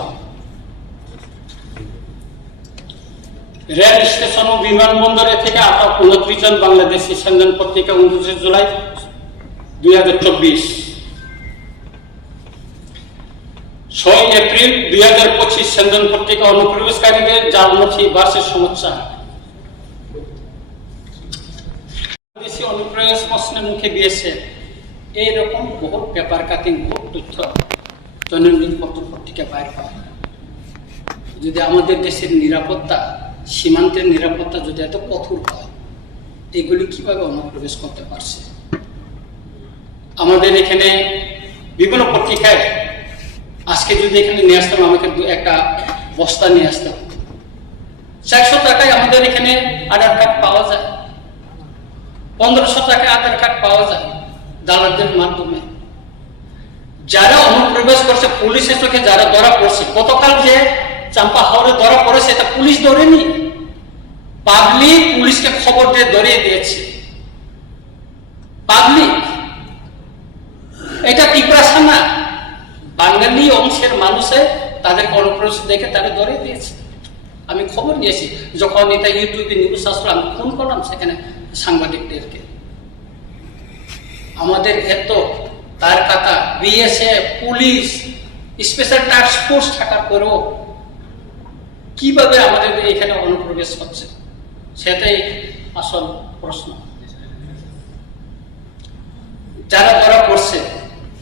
রেল স্টেশন ও বিমানবন্দরে থেকে আটক 29 জন বাংলাদেশি। সন্ধান পত্রিকা 29 জুলাই 2024। 6 এপ্রিল 2025 সন্ধান পত্রিকা অনুপ্রবেশকারীদের জালমুখী বাসের সমস্যা। বাংলাদেশি অনুপ্রবেশ প্রশ্নের মুখে দিয়েছে। এইরকম বহু পেপার কাটিং, বহু তথ্য দৈনন্দিন পত্রিকা বাইর হয়। যদি আমাদের দেশের নিরাপত্তা, সীমান্তের নিরাপত্তা যদি এত কঠোর হয়, এগুলি কিভাবে অনুপ্রবেশ করতে পারছে? আমাদের এখানে বিভিন্ন পত্রিকায় আজকে যদি এখানে নিয়ে আসতাম, আমাকে একটা বস্তা নিয়ে আসতাম। 400 টাকায় আমাদের এখানে আধার কার্ড পাওয়া যায়, 1500 টাকায় আধার কার্ড পাওয়া যায় দালালদের মাধ্যমে। যারা অনুপ্রবেশ করছে পুলিশের চোখে যারা ধরা পড়ছে, গতকাল যে চাম্পা হাওড়ে ধরা পড়েছে, এটা পুলিশ ধরেনি, পাবলিক পুলিশকে খবর দিয়ে ধরিয়ে দিয়েছে। পাবলিক, এটা টিপ্রাসা না, বাঙালি অংশের মানুষে তাদের অনুপ্রবেশ দেখে তাদের ধরিয়ে দিয়েছে। আমি খবর নিয়েছি, যখন এটা ইউটিউবে নিউজ আসলো আমি ফোন করলাম সেখানে সাংবাদিকদেরকে। আমাদের এত তার কথা BSF, police, special task force থাকার পরেও কিভাবে আমাদের এখানে অনুপ্রবেশ হচ্ছে, সেটাই আসল প্রশ্ন। যারা ধরা পড়ছে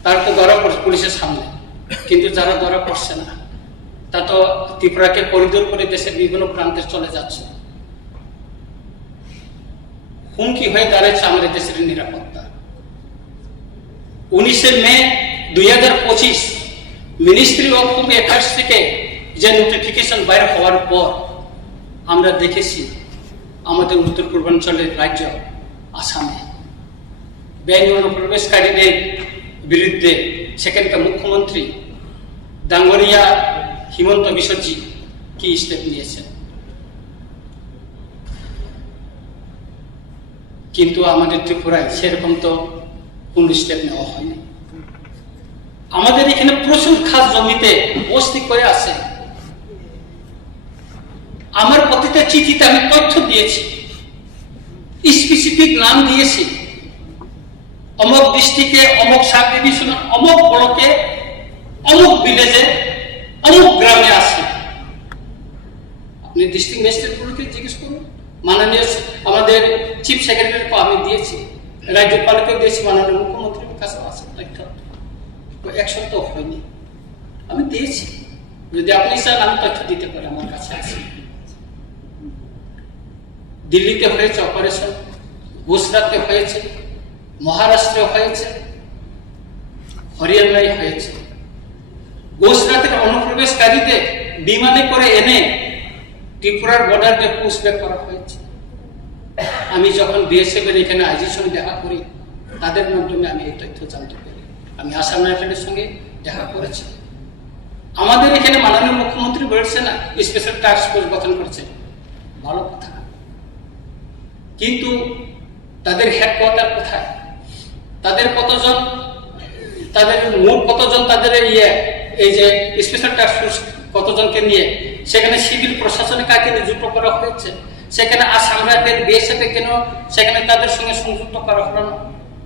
তারা তো ধরা পড়ছে পুলিশের সামনে, কিন্তু যারা ধরা পড়ছে না তা তো ত্রিপুরাকে করিডোর করে দেশের বিভিন্ন প্রান্তে চলে যাচ্ছে। হুমকি হয়ে দাঁড়াচ্ছে আমাদের দেশের নিরাপত্তা। 19 মে 2025 মিনিস্ট্রি অফ হোম অ্যাফেয়ার্স থেকে যে নোটিফিকেশন বাইর হওয়ার পর আমরা দেখেছি আমাদের উত্তর পূর্বাঞ্চলের রাজ্য আসামে বেআইনি অনুপ্রবেশকারীদের বিরুদ্ধে সেখানকার মুখ্যমন্ত্রী ডাঙ্গরিয়া হিমন্ত বিশ্বজি কি স্টেপ নিয়েছেন। কিন্তু আমাদের ত্রিপুরায় সেরকম তো কোন স্টেপ নেওয়া হয়নি। আমাদের এখানে প্রচুর খাস জমিতে বস্তি করে আছে। আমার প্রতিটা চিঠিতে আমি তথ্য দিয়েছি, স্পেসিফিক নাম দিয়েছি, অমুক ডিস্ট্রিক্টে, অমুক সাব ডিভিশন, অমুক ব্লকে, অমুক ভিলেজে, অমুক গ্রামে আছে। আপনি ডিস্ট্রিক্ট ম্যাজিস্ট্রেটগুলোকে জিজ্ঞেস করুন। মাননীয় আমাদের চিফ সেক্রেটারিকে আমি দিয়েছি, রাজ্যপালকেও দিয়েছি, মাননীয় মুখ্যমন্ত্রীর কাছে আছে তথ্য। 1 সপ্তাহ হয়নি, আমি দিয়েছি। যদি আপনি চান আমি তথ্য দিতে পারি, আমার কাছে আছে। দিল্লিতে হয়েছে অপারেশন, গুজরাটে হয়েছে, মহারাষ্ট্রে হয়েছে, হরিয়ানায় হয়েছে। গুজরাটের অনুপ্রবেশকারীদের বিমানে করে এনে ত্রিপুরার বর্ডারে পুশব্যাক করা হয়েছে। আমি যখন বিএসএফ এর এখানে আইজির সঙ্গে দেখা করি, তাদের মাধ্যমে আমি এই তথ্য জানতে পারি। আমি আসাম রাইফেলের সঙ্গে দেখা করেছি। আমাদের এখানে মাননীয় মুখ্যমন্ত্রী বলেছে না স্পেশাল টাস্ক ফোর্স গঠন করছে, ভালো কথা, কিন্তু তাদের হেডকোয়ার্টার কোথায়, তাদের কতজন, তাদের মোট কতজন, তাদের এই যে স্পেশাল টাস্ক ফোর্স কতজনকে নিয়ে সেখানে সিভিল প্রশাসনে কাকে নিযুক্ত করা হয়েছে, সেখানে আসাম রাইফেল বিএসএফ কেন সেখানে তাদের সঙ্গে সংযুক্ত করা হলো না,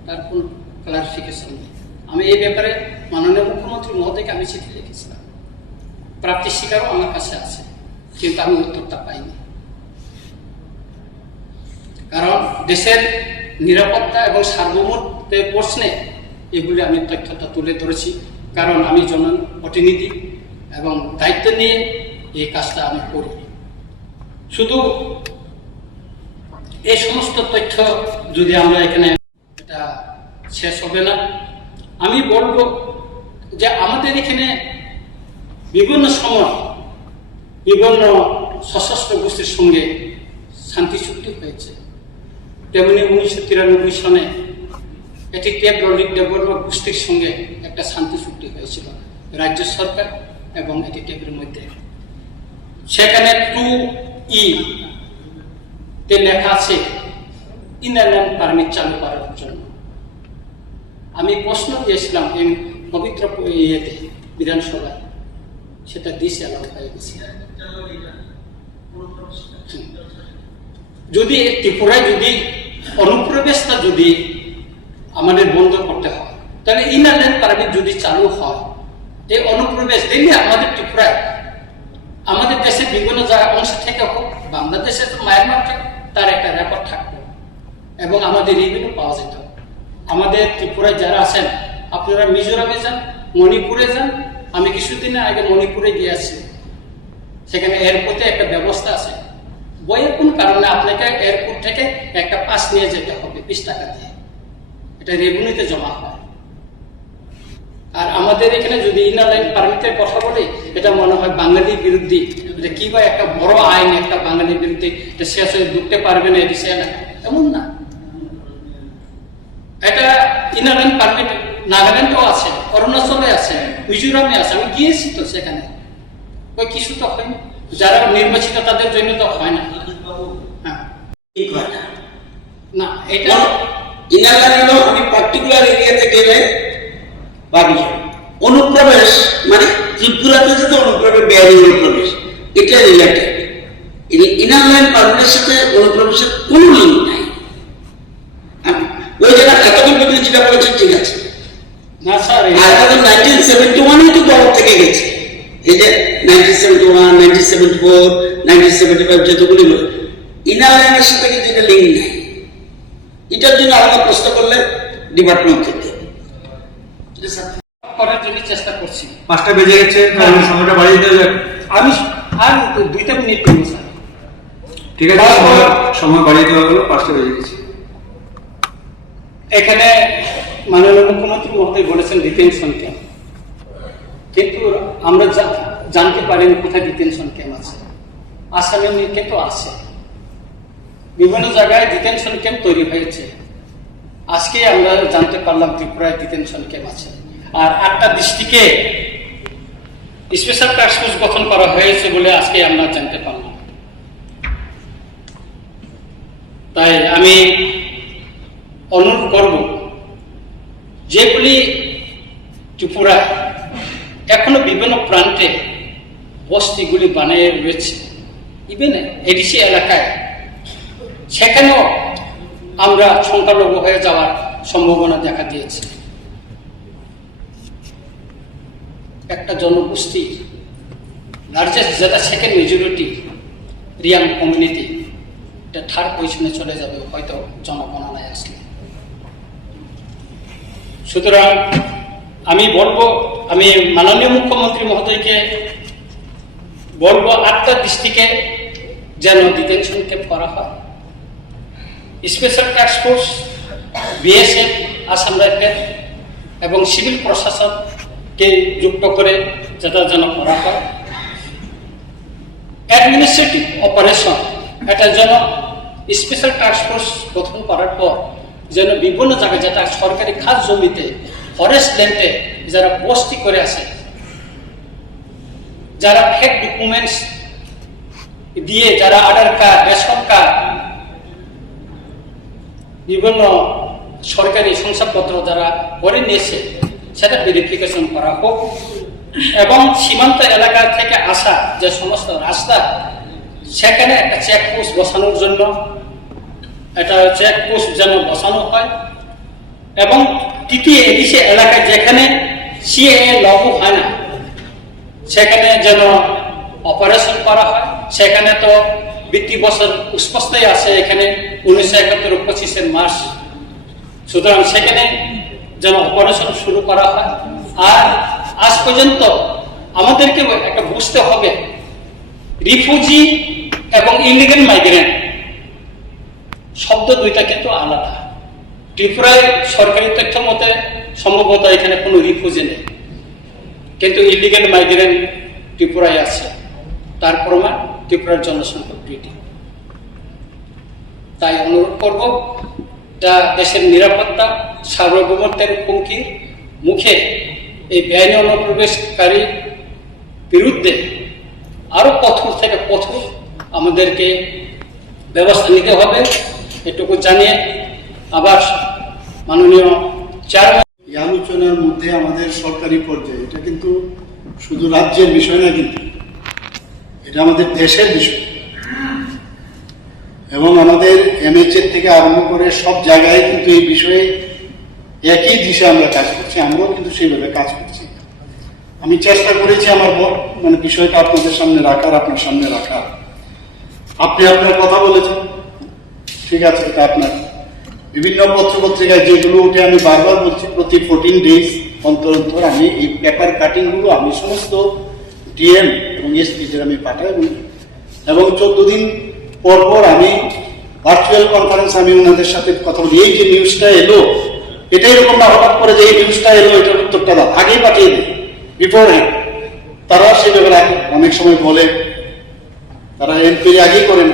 তার কোন ক্লারিফিকেশন নেই। আমি এই ব্যাপারে মাননীয় মুখ্যমন্ত্রী মহোদয়কে আমি চিঠি লিখেছিলাম, প্রাপ্তি স্বীকারও আমার কাছে আছে, কিন্তু আমি উত্তরটা পাইনি। কারণ দেশের নিরাপত্তা এবং সার্বভৌমত্বের প্রশ্নে এগুলি আমি তথ্যটা তুলে ধরেছি, কারণ আমি জনপ্রতিনিধি এবং দায়িত্ব নিয়ে এই কাজটা আমি করি। শুধু এই সমস্ত তথ্য যদি আমরা এখানে, এটা শেষ হবে না। আমি বলবো যে আমাদের এখানে বিভিন্ন সময় বিভিন্ন সশস্ত্র গোষ্ঠীর সঙ্গে শান্তি চুক্তি হয়েছে, তেমনি 1993 সনে এটি টেপ রোলিং ডেভেলপমেন্ট গোষ্ঠীর সঙ্গে একটা শান্তি চুক্তি হয়েছিল রাজ্য সরকার এবং এটি টেপের মধ্যে। সেখানে 2E তে লেখা আছে ইনারল্যান্ড পারমিট চালু করার জন্য। আমি প্রশ্ন দিয়েছিলাম এই পবিত্র ইয়েতে বিধানসভায়, সেটা ডিসঅ্যালাউ হয়ে গেছে। যদি ত্রিপুরায় যদি অনুপ্রবেশটা যদি আমাদের বন্ধ করতে হয়, তাহলে ইনারল্যান্ড পারমিট যদি চালু হয়, এই অনুপ্রবেশ দিলে আমাদের ত্রিপুরায় আমাদের দেশের বিভিন্ন অংশ থেকে হোক, বাংলাদেশে তো মায়ানমার থেকে তার একটা রেকর্ড থাকবে এবং আমাদের রিভিনিউ পাওয়া যেত। আমাদের ত্রিপুরায় যারা আছেন, আপনারা মিজোরামে যান, মণিপুরে যান। আমি কিছুদিন আগে মণিপুরে গিয়েছি, সেখানে এয়ারপোর্টে একটা ব্যবস্থা আছে, বইয়ের কোন কারণে আপনাকে এয়ারপোর্ট থেকে একটা পাস নিয়ে যেতে হবে 20 টাকা দিয়ে, এটা রেভিনিউতে জমা হয়। আর আমাদের এখানে যদি ইনারল্যান্ড পারমিটের কথা বলি, এটা মনে হয় বাঙালি বিরোধী, এটা কি বা একটা বড় আইন, একটা বাঙালি বিরোধী, এটা শেষ হয়ে ঢুকতে পারবে না, এটি সে না, এমন না। এটা ইনারল্যান্ড পারমিট নাগাল্যান্ডও আছে, অরুণাচলে আছে, মিজোরামে আছে। আমি গিয়েছি তো সেখানে, ওই কিছু তো হয়নি, যারা নির্বাচিত তাদের জন্য তো হয় না। হ্যাঁ, না, এটা ইনারল্যান্ড হলো আমি পার্টিকুলার এরিয়াতে গেলে পাবি অনুপ্রবেশ, মানে ত্রিপুরাতে যেতে অনুপ্রবেশ বেআইনি অনুপ্রবেশ, এটা রিলেটেড। ইনারল্যান্ড পারমিটের সাথে অনুপ্রবেশের কোনো লিঙ্ক নাই। ওই জায়গা এতক্ষণ পর্যন্ত যেটা বলেছেন ঠিক আছে, না স্যার, আর এখন 1971 তো বড় থেকে গেছে। এই যে 1971, 1974, 1975 যতগুলি বলে, ইনারল্যান্ডের সাথে কিন্তু এটা লিঙ্ক নাই। এটার জন্য আলাদা প্রশ্ন করলে ডিপার্টমেন্ট থেকে করার জন্য চেষ্টা করছি। 5টা বেজে গেছে, সময়টা বাড়িয়ে দেওয়া যাক। আমি আর 2 মিনিট দেবো স্যার। ঠিক আছে, সময় বাড়িয়ে দেওয়া হলো, 5টা বেজে গেছে। এখানে মাননীয় মুখ্যমন্ত্রী মহোদয় বলেছেন ডিটেনশন ক্যাম্প, কিন্তু আমরা জানতে পারিনি কোথায় ডিটেনশন ক্যাম্প আছে। আসামের নিকে তো আছে, বিভিন্ন জায়গায় ডিটেনশন ক্যাম্প তৈরি হয়েছে। আজকে আমরা জানতে পারলাম ত্রিপুরায় ডিটেনশন ক্যাম্প আছে। আর 8টা ডিস্ট্রিক্টে স্পেশাল টাস্ক ফোর্স গঠন করা হয়েছে বলে আজকে আমরা জানতে পারলাম। তাই আমি অনুরোধ করব, যেগুলি ত্রিপুরায় এখনো বিভিন্ন প্রান্তে বস্তিগুলি বানিয়ে রয়েছে, ইভেন এডিসি এলাকায়, সেখানেও আমরা সংখ্যালঘু হয়ে যাওয়ার সম্ভাবনা দেখা দিয়েছে। একটা জনগোষ্ঠী লার্জেস্ট, যেটা সেকেন্ড মেজরিটি রিয়াং কমিউনিটি, এটা 3rd পজিশনে চলে যাবে হয়তো জনগণনায় আসলে। সুতরাং আমি বলবো, আমি মাননীয় মুখ্যমন্ত্রী মহোদয়কে বলবো 8টা ডিস্ট্রিক্টে যেন ডিটেনশন ক্যাম্প করা হয়। Special task force, BSF, Assam rifle এবং সিভিল প্রশাসনকে যুক্ত করে যেটা যেন করা হয়। অ্যাডমিনিস্ট্রেটিভ অপারেশন, এটা যেন স্পেশাল টাস্ক ফোর্স গঠন করার পর যেন বিভিন্ন জায়গায়, যেটা সরকারি খাস জমিতে, ফরেস্ট ল্যান্ডে যারা বস্তি করে আছে, যারা ফেক ডকুমেন্টস দিয়ে, যারা আধার কার্ড, রেশন কার্ড, বিভিন্ন সরকারি শংসাপত্র যারা করে নিয়েছে, সেটা ভেরিফিকেশন করা হোক। এবং সীমান্ত এলাকা থেকে আসা যে সমস্ত রাস্তা, সেখানে একটা চেকপোস্ট বসানোর জন্য একটা চেকপোস্ট যেন বসানো হয়। এবং তৃতীয় এডিসি এলাকায় যেখানে সিএএ লাগু হয় না, সেখানে যেন অপারেশন করা হয়। সেখানে তো বিত্তীয় বছর স্পষ্টই আছে, এখানে 1971 25 মার্চ। সুতরাং সেখানে যেন অপারেশন শুরু করা হয়। আর আজ পর্যন্ত আমাদেরকে একটা বুঝতে হবে, রিফিউজি এবং ইলিগাল মাইগ্রেন্ট শব্দ দুইটা কিন্তু আলাদা। ত্রিপুরায় সরকারি তথ্য মতে সম্ভবত এখানে কোনো রিফিউজি নেই, কিন্তু ইলিগাল মাইগ্রেন্ট ত্রিপুরায় আছে। তার প্রমাণ ত্রিপুরার জনসংখ্যা বৃদ্ধি। তাই অনুরোধ করব, যা দেশের নিরাপত্তা সার্বভৌমত্বের হুমকির মুখে এই বেআইনি অনুপ্রবেশকারী বিরুদ্ধে আরো কঠোর থেকে কঠোর আমাদেরকে ব্যবস্থা নিতে হবে, এটুকু জানিয়ে আবার মাননীয় চেয়ারম্যান। এই আলোচনার মধ্যে আমাদের সরকারি পর্যায়ে, এটা কিন্তু শুধু রাজ্যের বিষয় না, কিন্তু এটা আমাদের দেশের বিষয়, এবং আমাদের এমএচএর থেকে আরম্ভ করে সব জায়গায় কিন্তু এই বিষয়ে একই দিশে আমরা কাজ করছি, আমরাও কিন্তু সেইভাবে কাজ করছি। আমি চেষ্টা করেছি আমার মানে বিষয়টা আপনাদের সামনে রাখার, আপনার সামনে রাখার। আপনি আপনার কথা বলেছেন, ঠিক আছে, এটা আপনার বিভিন্ন পত্রপত্রিকায় যেগুলো উঠে, আমি বারবার বলছি প্রতি 14 ডেজ অন্তর অন্তর আমি এই পেপার কাটিং গুলো আমি সমস্ত ডিএম এবং এসপিদের আমি পাঠাই, এবং 14 দিন পর পর আমি ভার্চুয়াল কনফারেন্স আমি ওনাদের সাথে কথা বলি। এই যে নিউজটা এলো, এটা এরকম না হঠাৎ করে যে এই নিউজটা এলো এটার উত্তরটা দাও, আগেই পাঠিয়ে দিই বিফোর হ্যান্ড। তারা সে ব্যাপারে অনেক সময় বলে, তারা এনকোয়ারি আগেই করে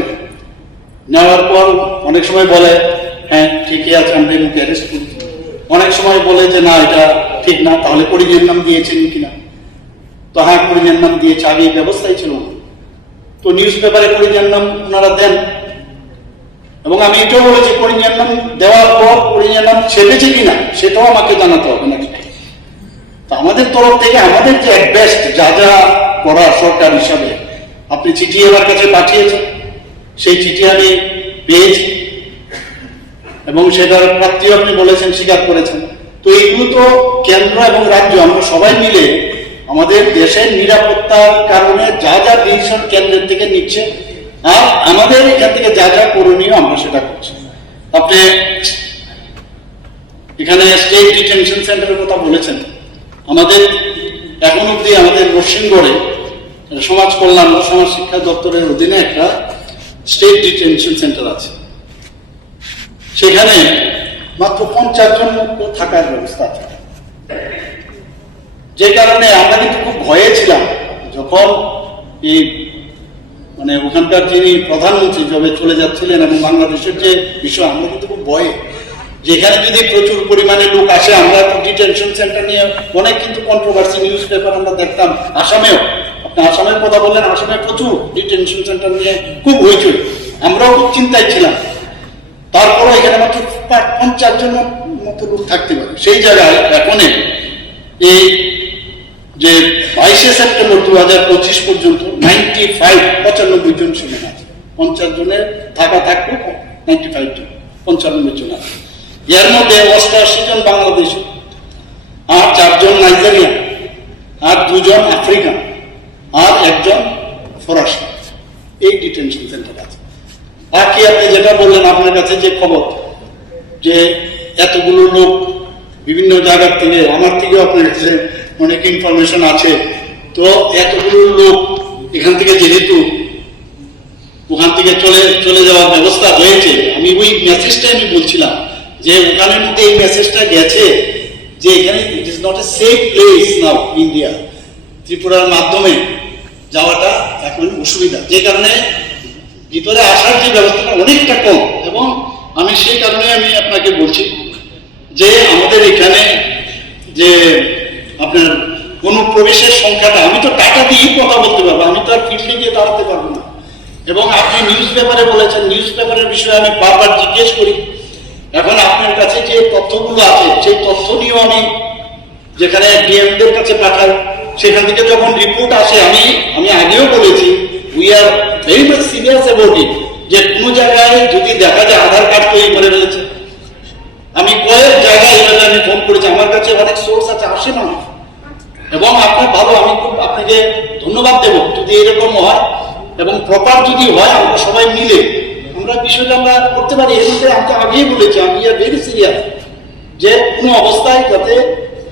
নেওয়ার পর অনেক সময় বলে হ্যাঁ ঠিকই আছে, আমরা এই মুখে অ্যারেস্ট করি। অনেক সময় বলে যে না এটা ঠিক না, তাহলে করিমের নাম দিয়েছেন কিনা। তো হ্যাঁ, করিমের নাম দিয়েছে, আগে এই ব্যবস্থাই ছিল না। তো নিউজ পেপারে করিমের নাম ওনারা দেন, এবং আমি এটাও বলেছি করিমের নাম দেওয়ার পর করিমের নাম ছেপেছে কিনা সেটাও আমাকে জানাতে হবে নাকি। তো আমাদের তরফ থেকে আমাদের যে বেস্ট যা যা করার সরকার হিসাবে, আপনি চিঠি আমার কাছে পাঠিয়েছেন, সেই চিঠি আমি পেয়েছি, এবং সেটার প্রাপ্তিও আপনি বলেছেন, স্বীকার করেছেন। তো এইগুলো তো কেন্দ্র এবং রাজ্য আমরা সবাই মিলে আমাদের দেশের নিরাপত্তার কারণে যা যা ডিসিশন কেন্দ্রের থেকে নিচ্ছে, আর আমাদের এখান থেকে যা যা করণীয় আমরা সেটা করছি। আপনি এখানে স্টেট ডিটেনশন সেন্টারের কথা বলেছেন। আমাদের এখন অব্দি আমাদের পশ্চিমগড়ে সমাজ কল্যাণ ও সমাজ শিক্ষা দপ্তরের অধীনে একটা স্টেট ডিটেনশন সেন্টার আছে, সেখানে মাত্র 50 জন থাকার ব্যবস্থা আছে। যে কারণে আমরা কিন্তু খুব ভয়ে ছিলাম যখন এই মানে ওখানকার যিনি প্রধানমন্ত্রী যবে চলে যাচ্ছিলেন, এবং বাংলাদেশের যে বিষয়, আমরা কিন্তু খুব ভয়ে, যেখানে যদি প্রচুর পরিমাণে লোক আসে। আমরা ডিটেনশন সেন্টার নিয়ে অনেক কিন্তু কন্ট্রোভার্সি নিউজ পেপার আমরা দেখতাম, আসামেও, আপনি আসামের কথা বললেন, আসামে প্রচুর ডিটেনশন সেন্টার নিয়ে খুব হয়েছিল, আমরাও খুব চিন্তায় ছিলাম। তারপরে এখানে মাত্র 50 জন মতো লোক থাকতে পারে। সেই জায়গায় এখন এই যে 22শে সেপ্টেম্বর 2025 পর্যন্ত 95 জন সেখানে আছে। 50 জনের থাকা থাকবে 95 জন, 95 জন আছে। এর মধ্যে 88 জন বাংলাদেশি, আর 4 জন নাইজেরিয়ান, আর 2 জন আফ্রিকান, আর 1 জন ফরাসি। এই ডিটেনশন সেন্টার আছে। বাকি আপনি যেটা বললেন, আপনার কাছে যে খবর যে এতগুলো লোক বিভিন্ন জায়গার থেকে, আমার থেকেও আপনার কাছে অনেক ইনফরমেশন আছে। তো এতগুলো লোক এখান থেকে যেহেতু ওখান থেকে চলে যাওয়ার ব্যবস্থা হয়েছে, আমি ওই মেসেজটা আমি বলছিলাম যে ওখানের মধ্যে এই মেসেজটা গেছে যে এখানে it is not a safe place now India. ত্রিপুরার মাধ্যমে যাওয়াটা এখন অসুবিধা, যে কারণে ভিতরে আসার যে ব্যবস্থাটা অনেকটা কম। এবং আমি সেই কারণে আমি আপনাকে বলছি যে আমাদের এখানে যে আপনার অনুপ্রবেশের সংখ্যাটা, আমি তো টাকা দিয়েই কথা বলতে পারবো, আমি তো আর ফিল্ডে গিয়ে দাঁড়াতে পারবো না। এবং আপনি নিউজ পেপারে বলেছেন, নিউজ পেপারের বিষয়ে আমি বারবার জিজ্ঞেস করি। এখন আপনার কাছে যে তথ্যগুলো আছে, সেই তথ্য নিয়েও আমি যেখানে ডিএমদের কাছে পাঠাই, সেখান থেকে যখন রিপোর্ট আসে, আমি আগেও বলেছি we are very much serious about it, যে কোনো জায়গায় যদি দেখা যায় আধার কার্ড তৈরি করে ফেলেছে। আমি কয়েক জায়গায় এভাবে আমি ফোন করেছি, আমার কাছে অনেক সোর্স আছে, আসে না। এবং আপনার ভালো, আমি খুব আপনাকে ধন্যবাদ দেব যদি এরকম হয়, এবং প্রপার যদি হয়, আমরা সবাই মিলে আমরা বিষয়টা আমরা করতে পারি। এর মধ্যে আমি আগেই বলেছি, আমি আর ভেরি সিরিয়াস যে কোনো অবস্থায় যাতে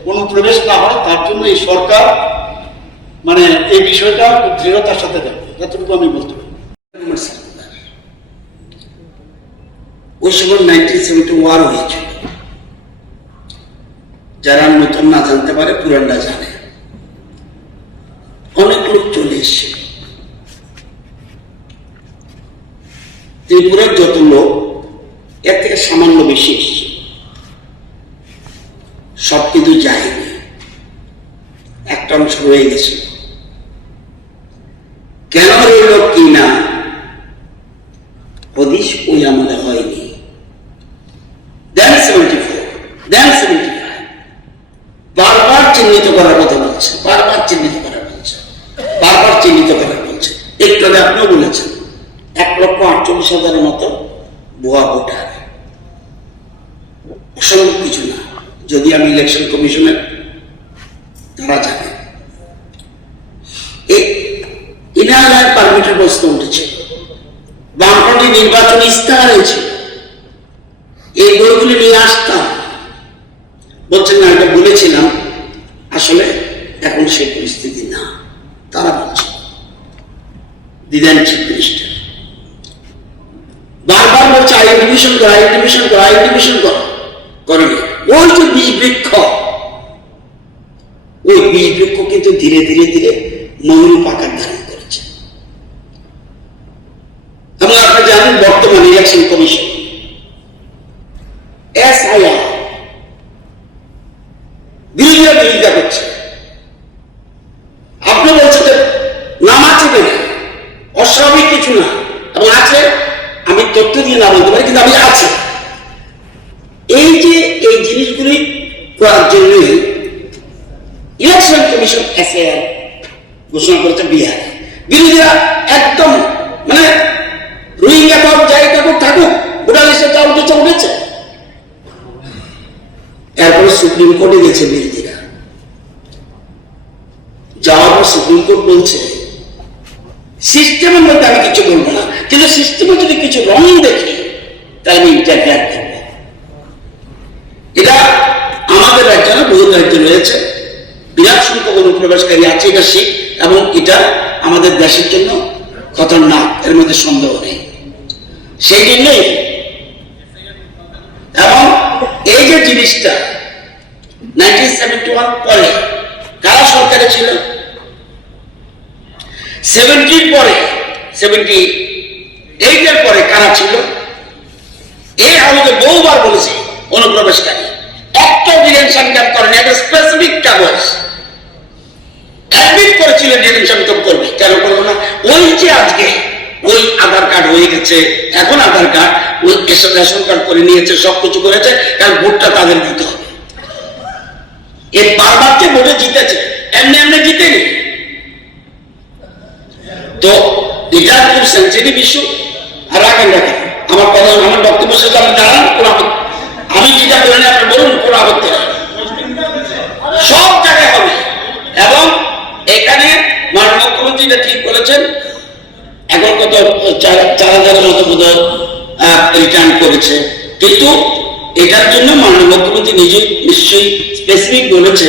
কোনো প্রবেশ না হয়, তার জন্য এই সরকার মানে এই বিষয়টা দৃঢ়তার সাথে দেবে, যতটুকু আমি বলতে পারি। ওই সময় 1971 হয়েছিল। যারা নতুন না জানতে পারে, পুরানরা জানে। অনেক লোক চলে এসছে, ত্রিপুরার যত লোক এর থেকে সামান্য বেশি এসছে, সব কিন্তু যায়নি, একটা অংশ রয়ে গেছে। কেন রইল কিনা হদিশ ওই আমলে হয়নি। দেন 74, দেন 75 বারবার চিহ্নিত করার কথা বলছে, বারবার চিহ্নিত করার বলছে, বারবার চিহ্নিত করার বলছে। একটু আগে আপনিও বলেছেন 1,48,000 মতো ভুয়া ভোটার। অসম্ভব কিছু না, যদি আমি ইলেকশন কমিশনের তারা জানে। ইনার পারমিটের প্রশ্ন উঠেছে, বামপন্থী নির্বাচন ইস্তাহার হয়েছে, এই বইগুলি নিয়ে আসতাম, বলছেন না এটা বলেছিলাম, আসলে এখন সেই পরিস্থিতি না। তারা বলছে দিদান চিফ মিনিস্টার বারবার বলছে আইন ডিভিশন করো, আইন ডিভিশন করো, আইন ডিভিশন করো, করেনি। ওই যে বীজ বৃক্ষ, ওই বীজ বৃক্ষ কিন্তু ধীরে ধীরে ধীরে ময়ূর পাকার ধারণ করেছে। এবং আপনি জানেন বর্তমান ইলেকশন কমিশন SIR বিরোধীরা বিরোধিতা করছে। আপনি বলছেন যে নাম আছে কেন, অস্বাভাবিক কিছু না, এবং আছে, আমি তথ্য দিয়ে না বলতে পারি, কিন্তু আমি আছে। এই যে এই জিনিসগুলি করার জন্যই ইলেকশন কমিশন SIR ঘোষণা করেছে বিহার। বিরোধীরা একদম মানে রোহিঙ্গা সব যাই থাকুক থাকুক, ভোটার লিস্টে যা উঠেছে উঠেছে। এরপরে সুপ্রিম কোর্টে গেছে বিরোধীরা, যাওয়ার পর সুপ্রিম কোর্ট বলছে সিস্টেমের মধ্যে আমি কিছু বলবো না, কিন্তু সিস্টেমে যদি কিছু রং দেখি তাহলে আমি ইন্টারফেয়ার করব। এটা আমাদের রাজ্যে না, বহু রাজ্যে রয়েছে, বিরাট সংখ্যক অনুপ্রবেশকারী আছে, এটা শিখ, এবং এটা আমাদের দেশের জন্য খতরনাক, এর মধ্যে সন্দেহ নেই। সেই জন্যই এবং এই যে জিনিসটা 1971 পরে কারা সরকারে ছিল, 70 পরে 78 পরে কারা ছিল, এই আমাকে বহুবার বলেছে অনুপ্রবেশকারী একটা ডিটেনশন ক্যাম্প করেন, একটা স্পেসিফিক কাগজ অ্যাডমিট করেছিল ডিটেনশন ক্যাম্প করবে, কেন করবো না? ওই যে আজকে ওই আধার কার্ড হয়ে গেছে, এখন আধার কার্ড ওই রেশন কার্ড করে নিয়েছে, সবকিছু করেছে, কারণ ভোটটা তাদের দিতে হবে। এই বারবার যে ভোটে জিতেছে, এমনি এমনি জিতেনি তো, এটা খুব সেন্সিটিভ ইস্যু। আর রাখেন রাখেন আমার কথা, আমার বক্তব্য শেষ, আপনি দাঁড়ান, আমি যেটা বলেন আপনি বলুন, কোনো আপত্তি নেই, সব জায়গায় হবে। এবং এখানে মাননীয় মুখ্যমন্ত্রী এটা ঠিক বলেছেন, এখন কত 4,000 মতো বোধহয় রিটার্ন করেছে, কিন্তু এটার জন্য মাননীয় মুখ্যমন্ত্রী নিজে নিশ্চয়ই স্পেসিফিক বলেছে।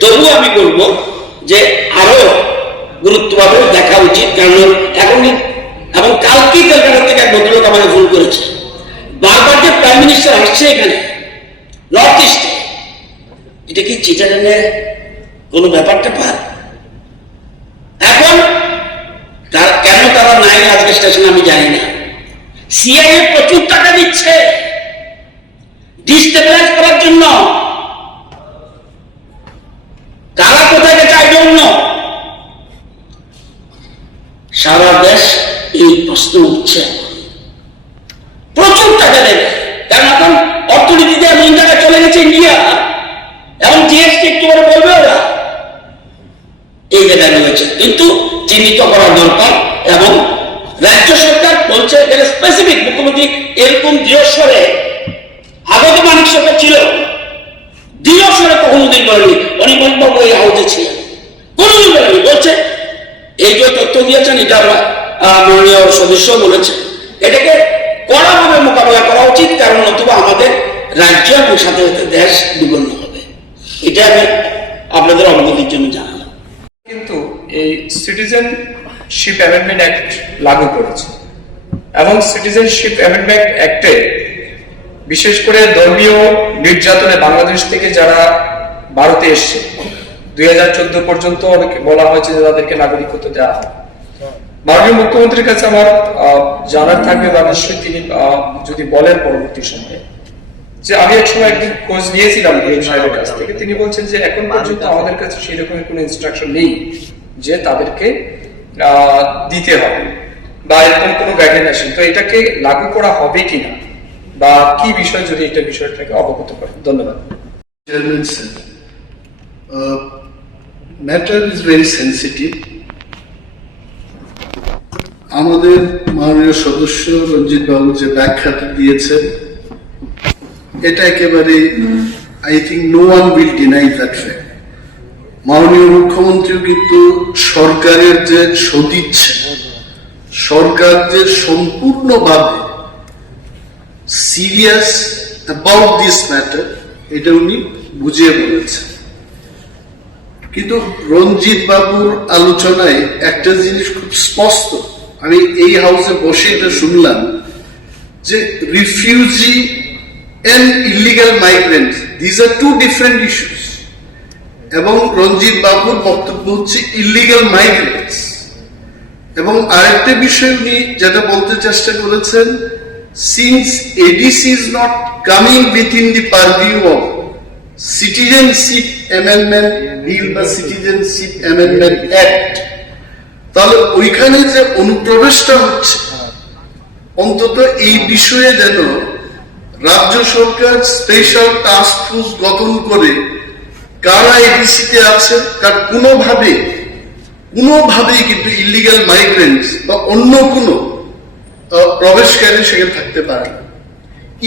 তবুও আমি বলবো যে আরো গুরুত্বভাবে দেখা উচিত, কারণ এখন এবং কালকেই কলকাতা থেকে এক ভদ্রলোক আমাকে ফোন করেছে, বারবার যে প্রাইম মিনিস্টার আসছে এখানে নর্থ ইস্টে, এটা কি চিটাগাংয়ের কোনো ব্যাপারটা পার? এখন কেন তারা নাই আজকে স্টেশন আমি জানি না। সিআইএ প্রচুর টাকা দিচ্ছে ডিস্টেবিলাইজ করার জন্য, কারা কোথায় গেছে আই ডোন্ট নো। সারা দেশ এই প্রশ্ন উঠছে, প্রচুর টাকা দেবে, কারণ এখন অর্থনীতিতে এমন জায়গায় চলে গেছে ইন্ডিয়া, এবং জিএসটি একটু করে বলবে ওরা, এই জায়গায় রয়েছে, কিন্তু চিহ্নিত করা দরকার। এবং রাজ্য সরকার বলছে এখানে স্পেসিফিক, মুখ্যমন্ত্রী এরকম দৃঢ়স্বরে, আগত মানিক সরকার ছিল, দৃঢ়স্বরে কখনোদিন বলেনি, অনির্বাণবাবু এই হাউসে ছিলেন, কোনোদিন বলেনি, বলছে এই যে তথ্য দিয়েছেন এটা মাননীয় সদস্য বলেছে, এটাকে কড়াভাবে মোকাবেলা করা উচিত, কারণ নতুবা আমাদের রাজ্য এবং সাথে সাথে দেশ বিপন্ন হবে। এটা আমি আপনাদের অবগতির জন্য জানালাম। কিন্তু এই সিটিজেনশিপ অ্যামেন্ডমেন্ট অ্যাক্ট লাগু করেছে, এবং সিটিজেনশিপ অ্যামেন্ডমেন্ট অ্যাক্টে বিশেষ করে ধর্মীয় নির্যাতনে বাংলাদেশ থেকে যারা ভারতে এসছে 2014 পর্যন্ত অনেকে বলা হয়েছে যে তাদেরকে নাগরিকত্ব দেওয়া হয়, মাননীয় মুখ্যমন্ত্রীর কাছে আমার জানার থাকবে বা নিশ্চয়ই তিনি যদি বলেন পরবর্তী সময়ে, যে আমি এক সময় একদিন খোঁজ নিয়েছিলাম ডিএম সাহেবের কাছ থেকে, তিনি বলছেন যে এখন পর্যন্ত আমাদের কাছে সেই রকমের কোনো ইনস্ট্রাকশন নেই যে তাদেরকে দিতে হবে বা এরকম কোনো গাইডলাইন আসেন। তো এটাকে লাগু করা হবে কিনা বা কি বিষয়, যদি এটা বিষয়টাকে অবগত করেন। ধন্যবাদ। Chairman said, matter is very sensitive. আমাদের মাননীয় সদস্য রঞ্জিত বাবু যে ব্যাখ্যাটা দিয়েছেন, এটা একেবারে I think no one will deny that fact. মাননীয় মুখ্যমন্ত্রীও কিন্তু সরকারের যে সদিচ্ছা, সরকার যে সম্পূর্ণভাবে সিরিয়াস অ্যাবাউট দিস ম্যাটার, এটা উনি বুঝিয়ে বলেছেন। কিন্তু রঞ্জিত বাবুর আলোচনায় একটা জিনিস খুব স্পষ্ট, আমি এই হাউসে বসে এটা শুনলাম, যে refugee and illegal migrant, this are two different issues. এবং রঞ্জিত বাবুর বক্তব্য হচ্ছে ইলিগাল মাইগ্রেন্টস। এবং আরেকটা বিষয় উনি যেটা বলতে চেষ্টা করেছেন, since ADC is not coming within the পারভিউ of citizenship amendment bill বা সিটিজেনশিপ অ্যামেন্ডমেন্ট অ্যাক্ট, তাহলে ওইখানে যে অনুপ্রবেশটা হচ্ছে, অন্তত এই বিষয়ে যেন রাজ্য সরকার স্পেশাল টাস্ক ফোর্স গঠন করে কারা এডিসিতে আছে, কার কোনোভাবেই কিন্তু ইলিগাল মাইগ্রেন্টস বা অন্য কোনো প্রবেশকারী সেখানে থাকতে পারে না।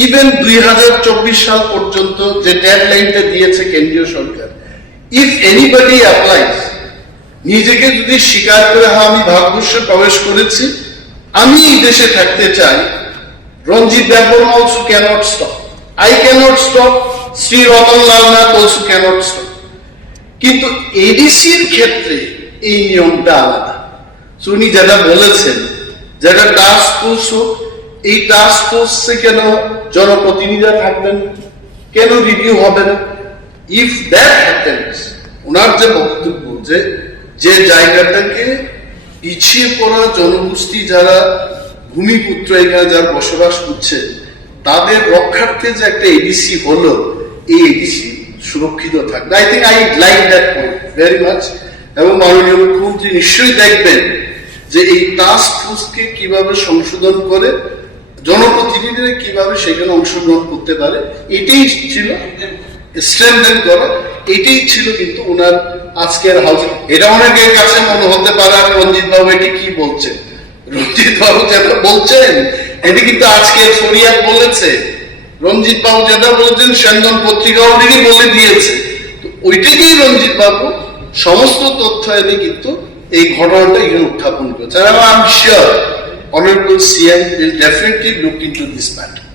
ইভেন 2024 সাল পর্যন্ত যে ডেডলাইনটা দিয়েছে কেন্দ্রীয় সরকার, ইফ এনিবডি অ্যাপ্লাইজ, নিজেকে যদি স্বীকার করে হ্যাঁ আমি ভারতবর্ষে প্রবেশ করেছি, আমি এই দেশে থাকতে চাই, Ranjit Debbarma also cannot stop, I cannot stop, Shri Ratanlal Nath also cannot stop. কিন্তু এডিসির ক্ষেত্রে এই নিয়মটা আলাদা। উনি যেটা বলেছেন, যেটা টাস্ক ফোর্স হোক, এই টাস্ক ফোর্সে কেন জনপ্রতিনিধিরা থাকবেন, কেন রিভিউ হবে না? ইফ দ্যাট হ্যাপেন্স, ওনার যে বক্তব্য, যে জায়গাটাকে পিছিয়ে পড়া জনগোষ্ঠী যারা ভূমিপুত্র এখানে যারা বসবাস করছে, তাদের রক্ষার্থে যে একটা এডিসি হলো, এই এডিসি সুরক্ষিত থাকবে। I think I like that point very much. এবং মাননীয় মুখ্যমন্ত্রী নিশ্চয়ই দেখবেন যে এই টাস্ক ফোর্সকে কিভাবে সংশোধন করে জনপ্রতিনিধিরা কিভাবে সেখানে অংশগ্রহণ করতে পারে, এটাই ছিল স্ট্রেংথেন করা, এটাই ছিল কিন্তু ওনার আজকের হাউস। এটা অনেকের কাছে মনে হতে পারে রঞ্জিত বাবু এটি কি বলছেন। রঞ্জিত বাবু যেটা বলছেন এটি কিন্তু আজকে ফরিয়াদ বলেছে, রঞ্জিত বাবু যেটা বলেছেন সেন্দন পত্রিকা অলরেডি বলে দিয়েছে। তো ওইটাকেই রঞ্জিত বাবু সমস্ত তথ্য এনে কিন্তু এই ঘটনাটা এখানে উত্থাপন করেছে। I am sure Honorable CM will definitely look into this matter.